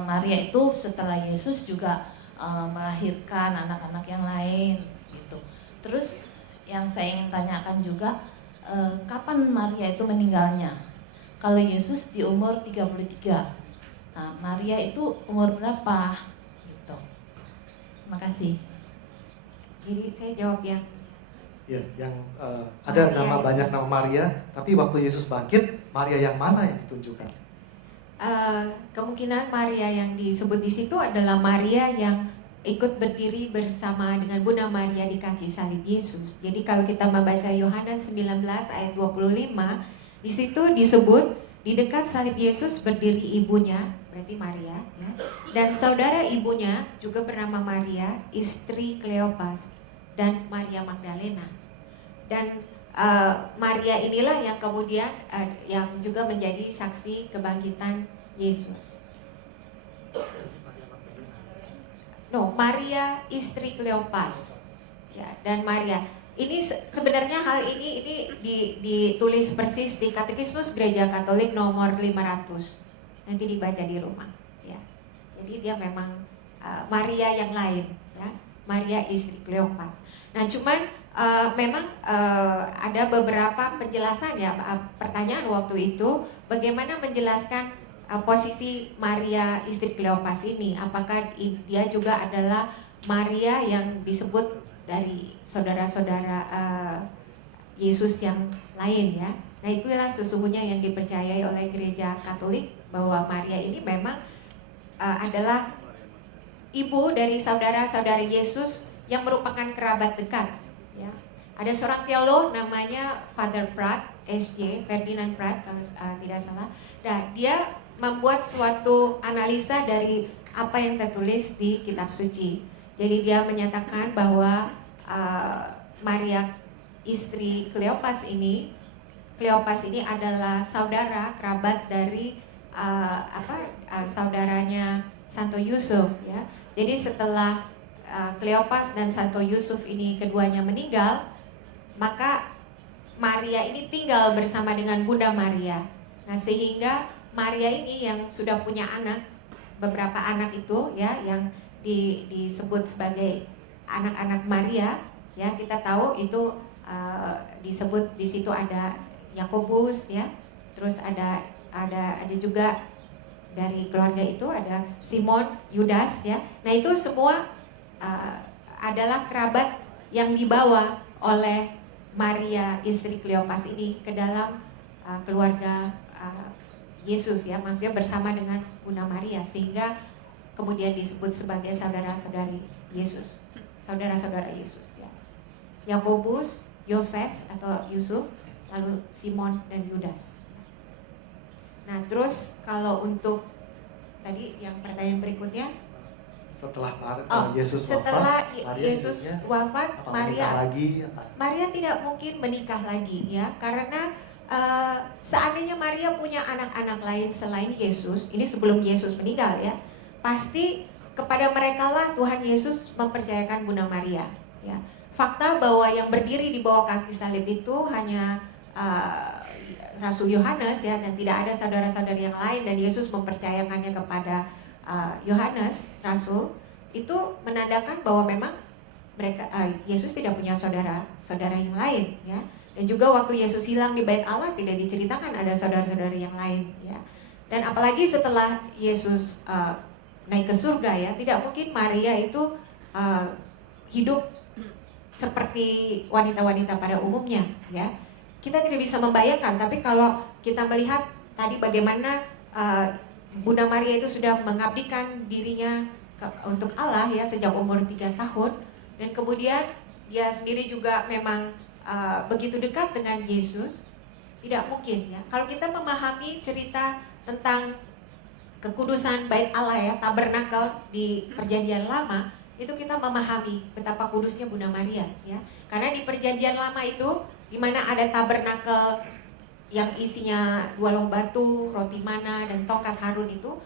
Maria itu setelah Yesus juga melahirkan anak-anak yang lain gitu. Terus yang saya ingin tanyakan juga, kapan Maria itu meninggalnya? Kalau Yesus di umur 33, nah Maria itu umur berapa gitu. Terima kasih. Jadi saya jawab yang Ya, yang ada Maria nama itu. banyak nama Maria, tapi waktu Yesus bangkit, Maria yang mana yang ditunjukkan? Kemungkinan Maria yang disebut di situ adalah Maria yang ikut berdiri bersama dengan Bunda Maria di kaki salib Yesus. Jadi kalau kita membaca Yohanes 19 ayat 25, di situ disebut di dekat salib Yesus berdiri ibunya, berarti Maria, ya. Dan saudara ibunya juga bernama Maria, istri Kleopas, dan Maria Magdalena. Dan Maria inilah yang kemudian yang juga menjadi saksi kebangkitan Yesus. Maria istri Kleopas, ya, dan Maria. Ini sebenarnya hal ini ditulis persis di Katekismus Gereja Katolik nomor 500. Nanti dibaca di rumah, ya. Jadi dia memang Maria yang lain, ya. Maria istri Kleopas. Nah, cuman memang ada beberapa penjelasan, ya, pertanyaan waktu itu bagaimana menjelaskan posisi Maria istri Kleopas ini. Apakah dia juga adalah Maria yang disebut dari saudara-saudara Yesus yang lain, ya. Nah, itulah sesungguhnya yang dipercayai oleh Gereja Katolik, bahwa Maria ini memang adalah ibu dari saudara-saudara Yesus yang merupakan kerabat dekat, ya. Ada seorang teolog namanya Father Pratt, SJ, Ferdinand Pratt kalau tidak salah. Nah, dia membuat suatu analisa dari apa yang tertulis di kitab suci. Jadi dia menyatakan bahwa Maria istri Kleopas ini adalah saudara kerabat dari saudaranya Santo Yusuf, ya. Jadi setelah Kleopas dan Santo Yusuf ini keduanya meninggal, maka Maria ini tinggal bersama dengan Bunda Maria. Nah, sehingga Maria ini yang sudah punya anak, beberapa anak itu, ya, yang disebut sebagai anak-anak Maria, ya, kita tahu itu disebut di situ ada Yakobus, ya. Terus ada juga dari keluarga itu ada Simon, Yudas, ya. Nah, itu semua adalah kerabat yang dibawa oleh Maria istri Kleopas ini ke dalam keluarga Yesus, ya, maksudnya bersama dengan Bunda Maria, sehingga kemudian disebut sebagai saudara-saudari Yesus, saudara-saudara Yesus, ya. Yakobus, Yoses atau Yusuf, lalu Simon dan Yudas. Nah, terus kalau untuk tadi yang pertanyaan berikutnya, setelah Oh, Yesus setelah wafat, Maria Yesus hidupnya wafat, apa Maria menikah lagi? Apa? Maria tidak mungkin menikah lagi ya, karena seandainya Maria punya anak-anak lain selain Yesus, ini sebelum Yesus meninggal ya, pasti kepada mereka lah Tuhan Yesus mempercayakan Bunda Maria ya. Fakta bahwa yang berdiri di bawah kaki salib itu hanya Rasul Yohanes ya, dan tidak ada saudara-saudari yang lain, dan Yesus mempercayakannya kepada Yohanes Rasul, itu menandakan bahwa memang mereka Yesus tidak punya saudara yang lain ya. Dan juga waktu Yesus hilang di Bait Allah tidak diceritakan ada saudara-saudari yang lain ya. Dan apalagi setelah Yesus naik ke surga ya, tidak mungkin Maria itu hidup seperti wanita-wanita pada umumnya ya. Kita tidak bisa membayangkan, tapi kalau kita melihat tadi bagaimana Bunda Maria itu sudah mengabdikan dirinya untuk Allah ya sejak umur 3 tahun, dan kemudian dia sendiri juga memang begitu dekat dengan Yesus. Tidak mungkin ya, kalau kita memahami cerita tentang kekudusan Bait Allah ya, tabernakel di Perjanjian Lama, itu kita memahami betapa kudusnya Bunda Maria ya. Karena di Perjanjian Lama itu di mana ada tabernakel yang isinya 2 long batu, roti mana, dan tongkat Harun itu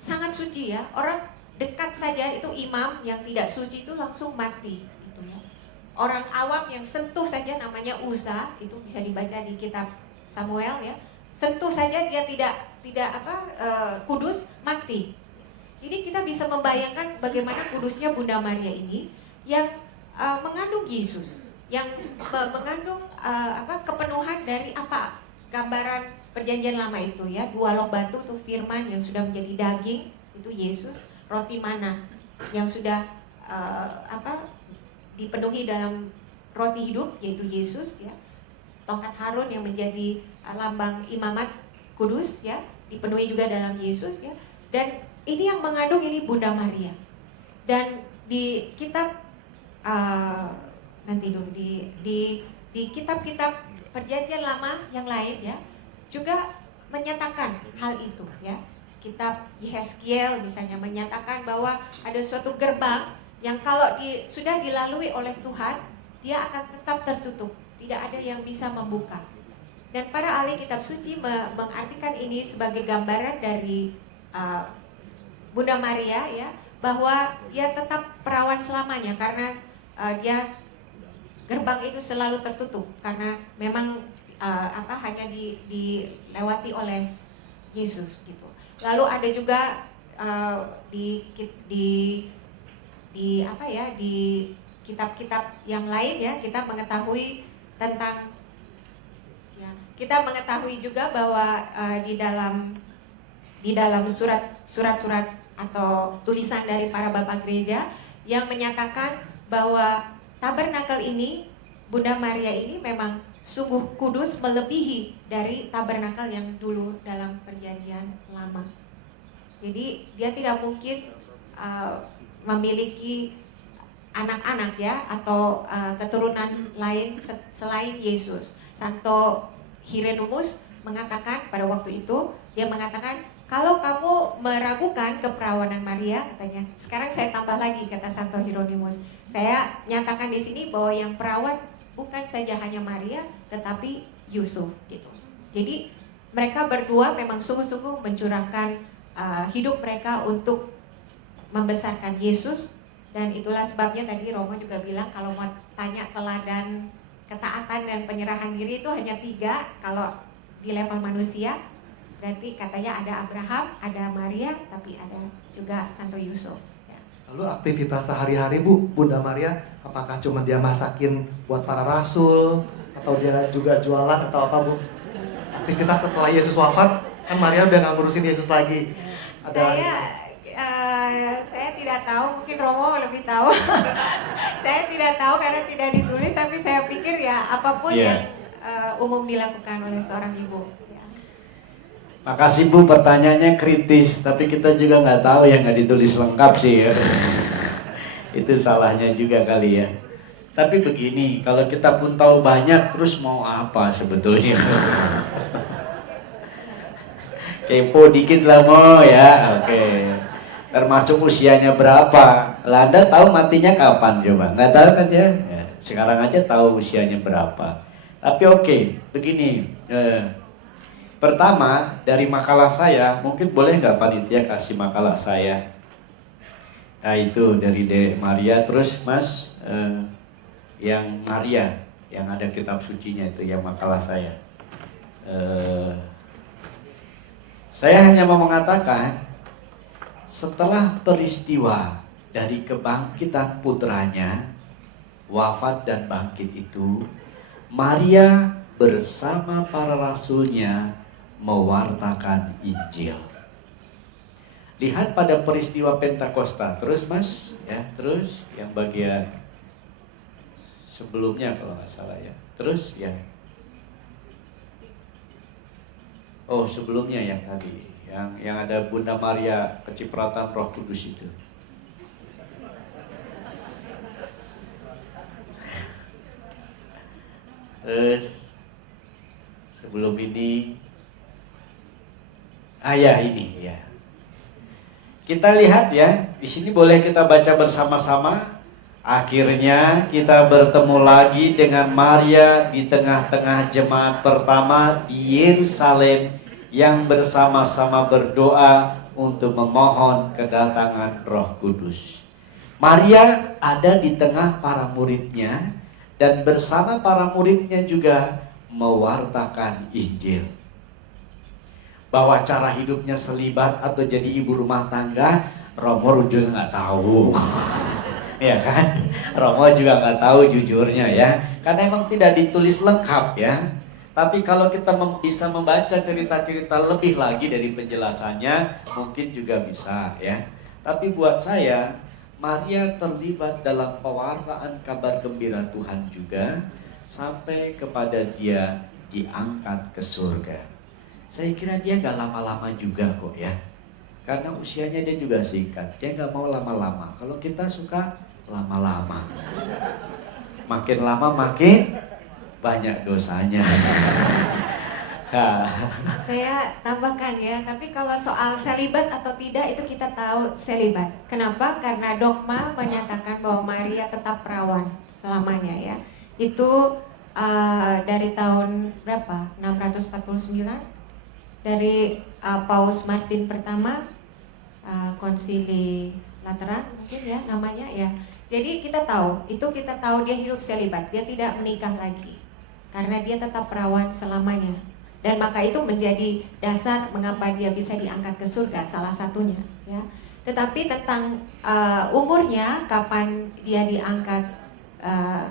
sangat suci ya. Orang dekat saja itu imam yang tidak suci itu langsung mati gitu ya. Orang awam yang sentuh saja, namanya Uza, itu bisa dibaca di kitab Samuel ya. Sentuh saja dia tidak kudus, mati. Jadi kita bisa membayangkan bagaimana kudusnya Bunda Maria ini yang mengandung Yesus, yang mengandung kepenuhan dari apa gambaran Perjanjian Lama itu ya. 2 long batu itu firman yang sudah menjadi daging, itu Yesus. Roti mana yang sudah dipenuhi dalam roti hidup, yaitu Yesus ya. Tongkat Harun yang menjadi lambang imamat kudus ya, dipenuhi juga dalam Yesus ya. Dan ini yang mengandung ini Bunda Maria. Dan di kitab nanti dulu di kitab-kitab Perjanjian Lama yang lain ya juga menyatakan hal itu ya. Kitab Yehezkiel misalnya menyatakan bahwa ada suatu gerbang yang kalau sudah dilalui oleh Tuhan, dia akan tetap tertutup, tidak ada yang bisa membuka. Dan para ahli kitab suci mengartikan ini sebagai gambaran dari Bunda Maria ya, bahwa dia tetap perawan selamanya karena dia gerbang itu selalu tertutup karena memang hanya dilewati oleh Yesus gitu. Lalu ada juga di kitab-kitab yang lain ya, kita mengetahui tentang ya, kita mengetahui juga bahwa di dalam surat-surat atau tulisan dari para bapak gereja yang menyatakan bahwa tabernakel ini, Bunda Maria ini memang sungguh kudus melebihi dari tabernakel yang dulu dalam Perjanjian Lama. Jadi dia tidak mungkin memiliki anak-anak ya atau keturunan lain selain Yesus. Santo Hieronymus mengatakan pada waktu itu, dia mengatakan kalau kamu meragukan keperawanan Maria, katanya, sekarang saya tambah lagi kata Santo Hieronymus, saya nyatakan di sini bahwa yang perawan bukan saja hanya Maria, tetapi Yusuf gitu. Jadi mereka berdua memang sungguh-sungguh mencurahkan hidup mereka untuk membesarkan Yesus. Dan itulah sebabnya tadi Romo juga bilang kalau mau tanya teladan ketaatan dan penyerahan diri itu hanya 3 kalau di level manusia. Berarti katanya ada Abraham, ada Maria, tapi ada juga Santo Yusuf. Lalu aktivitas sehari-hari Bunda Maria, apakah cuma dia masakin buat para rasul, atau dia juga jualan atau apa Bu? Aktivitas setelah Yesus wafat, kan Maria udah nggak ngurusin Yesus lagi. Saya tidak tahu, mungkin Romo lebih tahu. Saya tidak tahu karena tidak ditulis, tapi saya pikir ya apapun yang umum dilakukan oleh seorang ibu. Makasih Bu, pertanyaannya kritis, tapi kita juga nggak tahu yang nggak ditulis lengkap sih ya. Itu salahnya juga kali ya. Tapi begini, kalau kita pun tahu banyak, terus mau apa sebetulnya? Kepo dikit lah mau ya, oke. termasuk usianya berapa. Lah Anda tahu matinya kapan coba? Nggak tahu kan ya? Ya, sekarang aja tahu usianya berapa. Tapi oke, begini. Pertama, dari makalah saya, mungkin boleh nggak panitia kasih makalah saya? Nah itu dari Dek Maria, terus Mas yang Maria, yang ada kitab sucinya itu yang makalah saya. Saya hanya mau mengatakan, setelah peristiwa dari kebangkitan putranya, wafat dan bangkit itu, Maria bersama para rasulnya mewartakan Injil. Lihat pada peristiwa Pentakosta, terus Mas, ya, terus yang bagian sebelumnya kalau nggak salah ya, terus ya. Oh sebelumnya yang tadi, yang ada Bunda Maria kecipratan Roh Kudus itu. Terus sebelum ini, ya ini ya. Kita lihat ya, di sini boleh kita baca bersama-sama. Akhirnya kita bertemu lagi dengan Maria di tengah-tengah jemaat pertama di Yerusalem yang bersama-sama berdoa untuk memohon kedatangan Roh Kudus. Maria ada di tengah para muridnya dan bersama para muridnya juga mewartakan Injil. Bahwa cara hidupnya selibat atau jadi ibu rumah tangga, Romo juga nggak tahu. Ya kan, Romo juga nggak tahu jujurnya ya, karena emang tidak ditulis lengkap ya. Tapi kalau kita bisa membaca cerita-cerita lebih lagi dari penjelasannya, mungkin juga bisa ya. Tapi buat saya, Maria terlibat dalam pewartaan kabar gembira Tuhan juga, sampai kepada dia diangkat ke surga. Saya kira dia gak lama-lama juga kok ya, karena usianya dia juga singkat, dia gak mau lama-lama. Kalau kita suka lama-lama, makin lama makin banyak dosanya. Saya tambahkan ya, tapi kalau soal selibat atau tidak itu kita tahu selibat. Kenapa? Karena dogma menyatakan bahwa Maria tetap perawan selamanya ya. Itu dari tahun berapa? 649 dari Paus Martin pertama, Konsili Lateran mungkin ya namanya ya. Jadi kita tahu dia hidup selibat, dia tidak menikah lagi karena dia tetap perawan selamanya. Dan maka itu menjadi dasar mengapa dia bisa diangkat ke surga, salah satunya ya. Tetapi tentang umurnya, kapan dia diangkat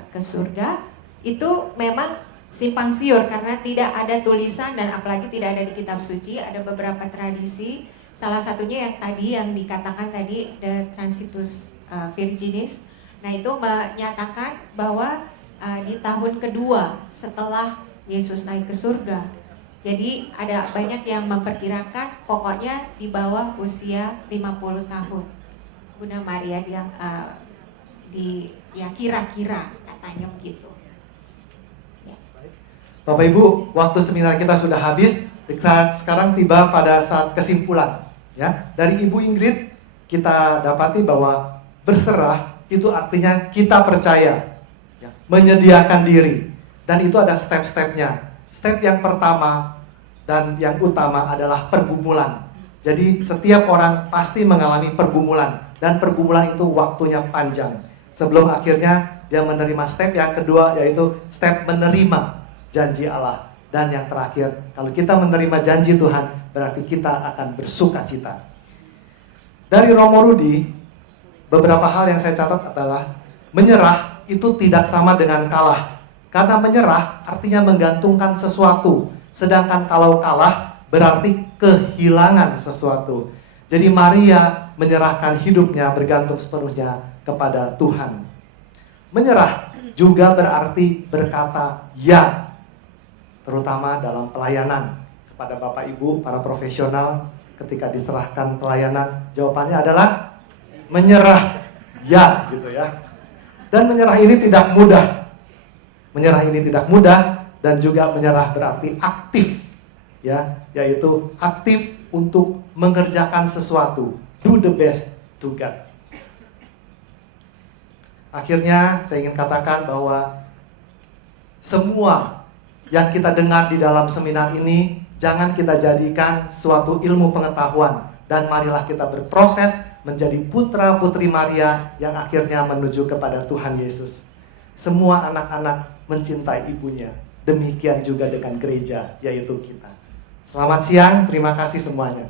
ke surga, itu memang simpang siur karena tidak ada tulisan dan apalagi tidak ada di kitab suci. Ada beberapa tradisi, salah satunya yang tadi yang dikatakan tadi The Transitus Virginis. Nah itu menyatakan bahwa di tahun kedua setelah Yesus naik ke surga. Jadi ada banyak yang memperkirakan pokoknya di bawah usia 50 tahun Bunda Maria dia ya kira-kira katanya begitu. Bapak Ibu, waktu seminar kita sudah habis. Kita sekarang tiba pada saat kesimpulan ya. Dari Ibu Ingrid kita dapati bahwa berserah itu artinya kita percaya ya, menyediakan diri. Dan itu ada step-stepnya. Step yang pertama dan yang utama adalah pergumulan. Jadi setiap orang pasti mengalami pergumulan, dan pergumulan itu waktunya panjang sebelum akhirnya dia menerima step yang kedua, yaitu step menerima janji Allah. Dan yang terakhir, kalau kita menerima janji Tuhan, berarti kita akan bersuka cita. Dari Romo Rudi, beberapa hal yang saya catat adalah menyerah itu tidak sama dengan kalah. Karena menyerah artinya menggantungkan sesuatu, sedangkan kalau kalah berarti kehilangan sesuatu. Jadi Maria menyerahkan hidupnya bergantung sepenuhnya kepada Tuhan. Menyerah juga berarti berkata ya, terutama dalam pelayanan. Kepada Bapak Ibu, para profesional, ketika diserahkan pelayanan, jawabannya adalah menyerah ya, gitu ya. Dan menyerah ini tidak mudah. Menyerah ini tidak mudah, dan juga menyerah berarti aktif ya, yaitu aktif untuk mengerjakan sesuatu. do the best to God. Akhirnya saya ingin katakan bahwa semua yang kita dengar di dalam seminar ini jangan kita jadikan suatu ilmu pengetahuan, dan marilah kita berproses menjadi putra-putri Maria yang akhirnya menuju kepada Tuhan Yesus. Semua anak-anak mencintai ibunya. Demikian juga dengan gereja, yaitu kita. Selamat siang, terima kasih semuanya.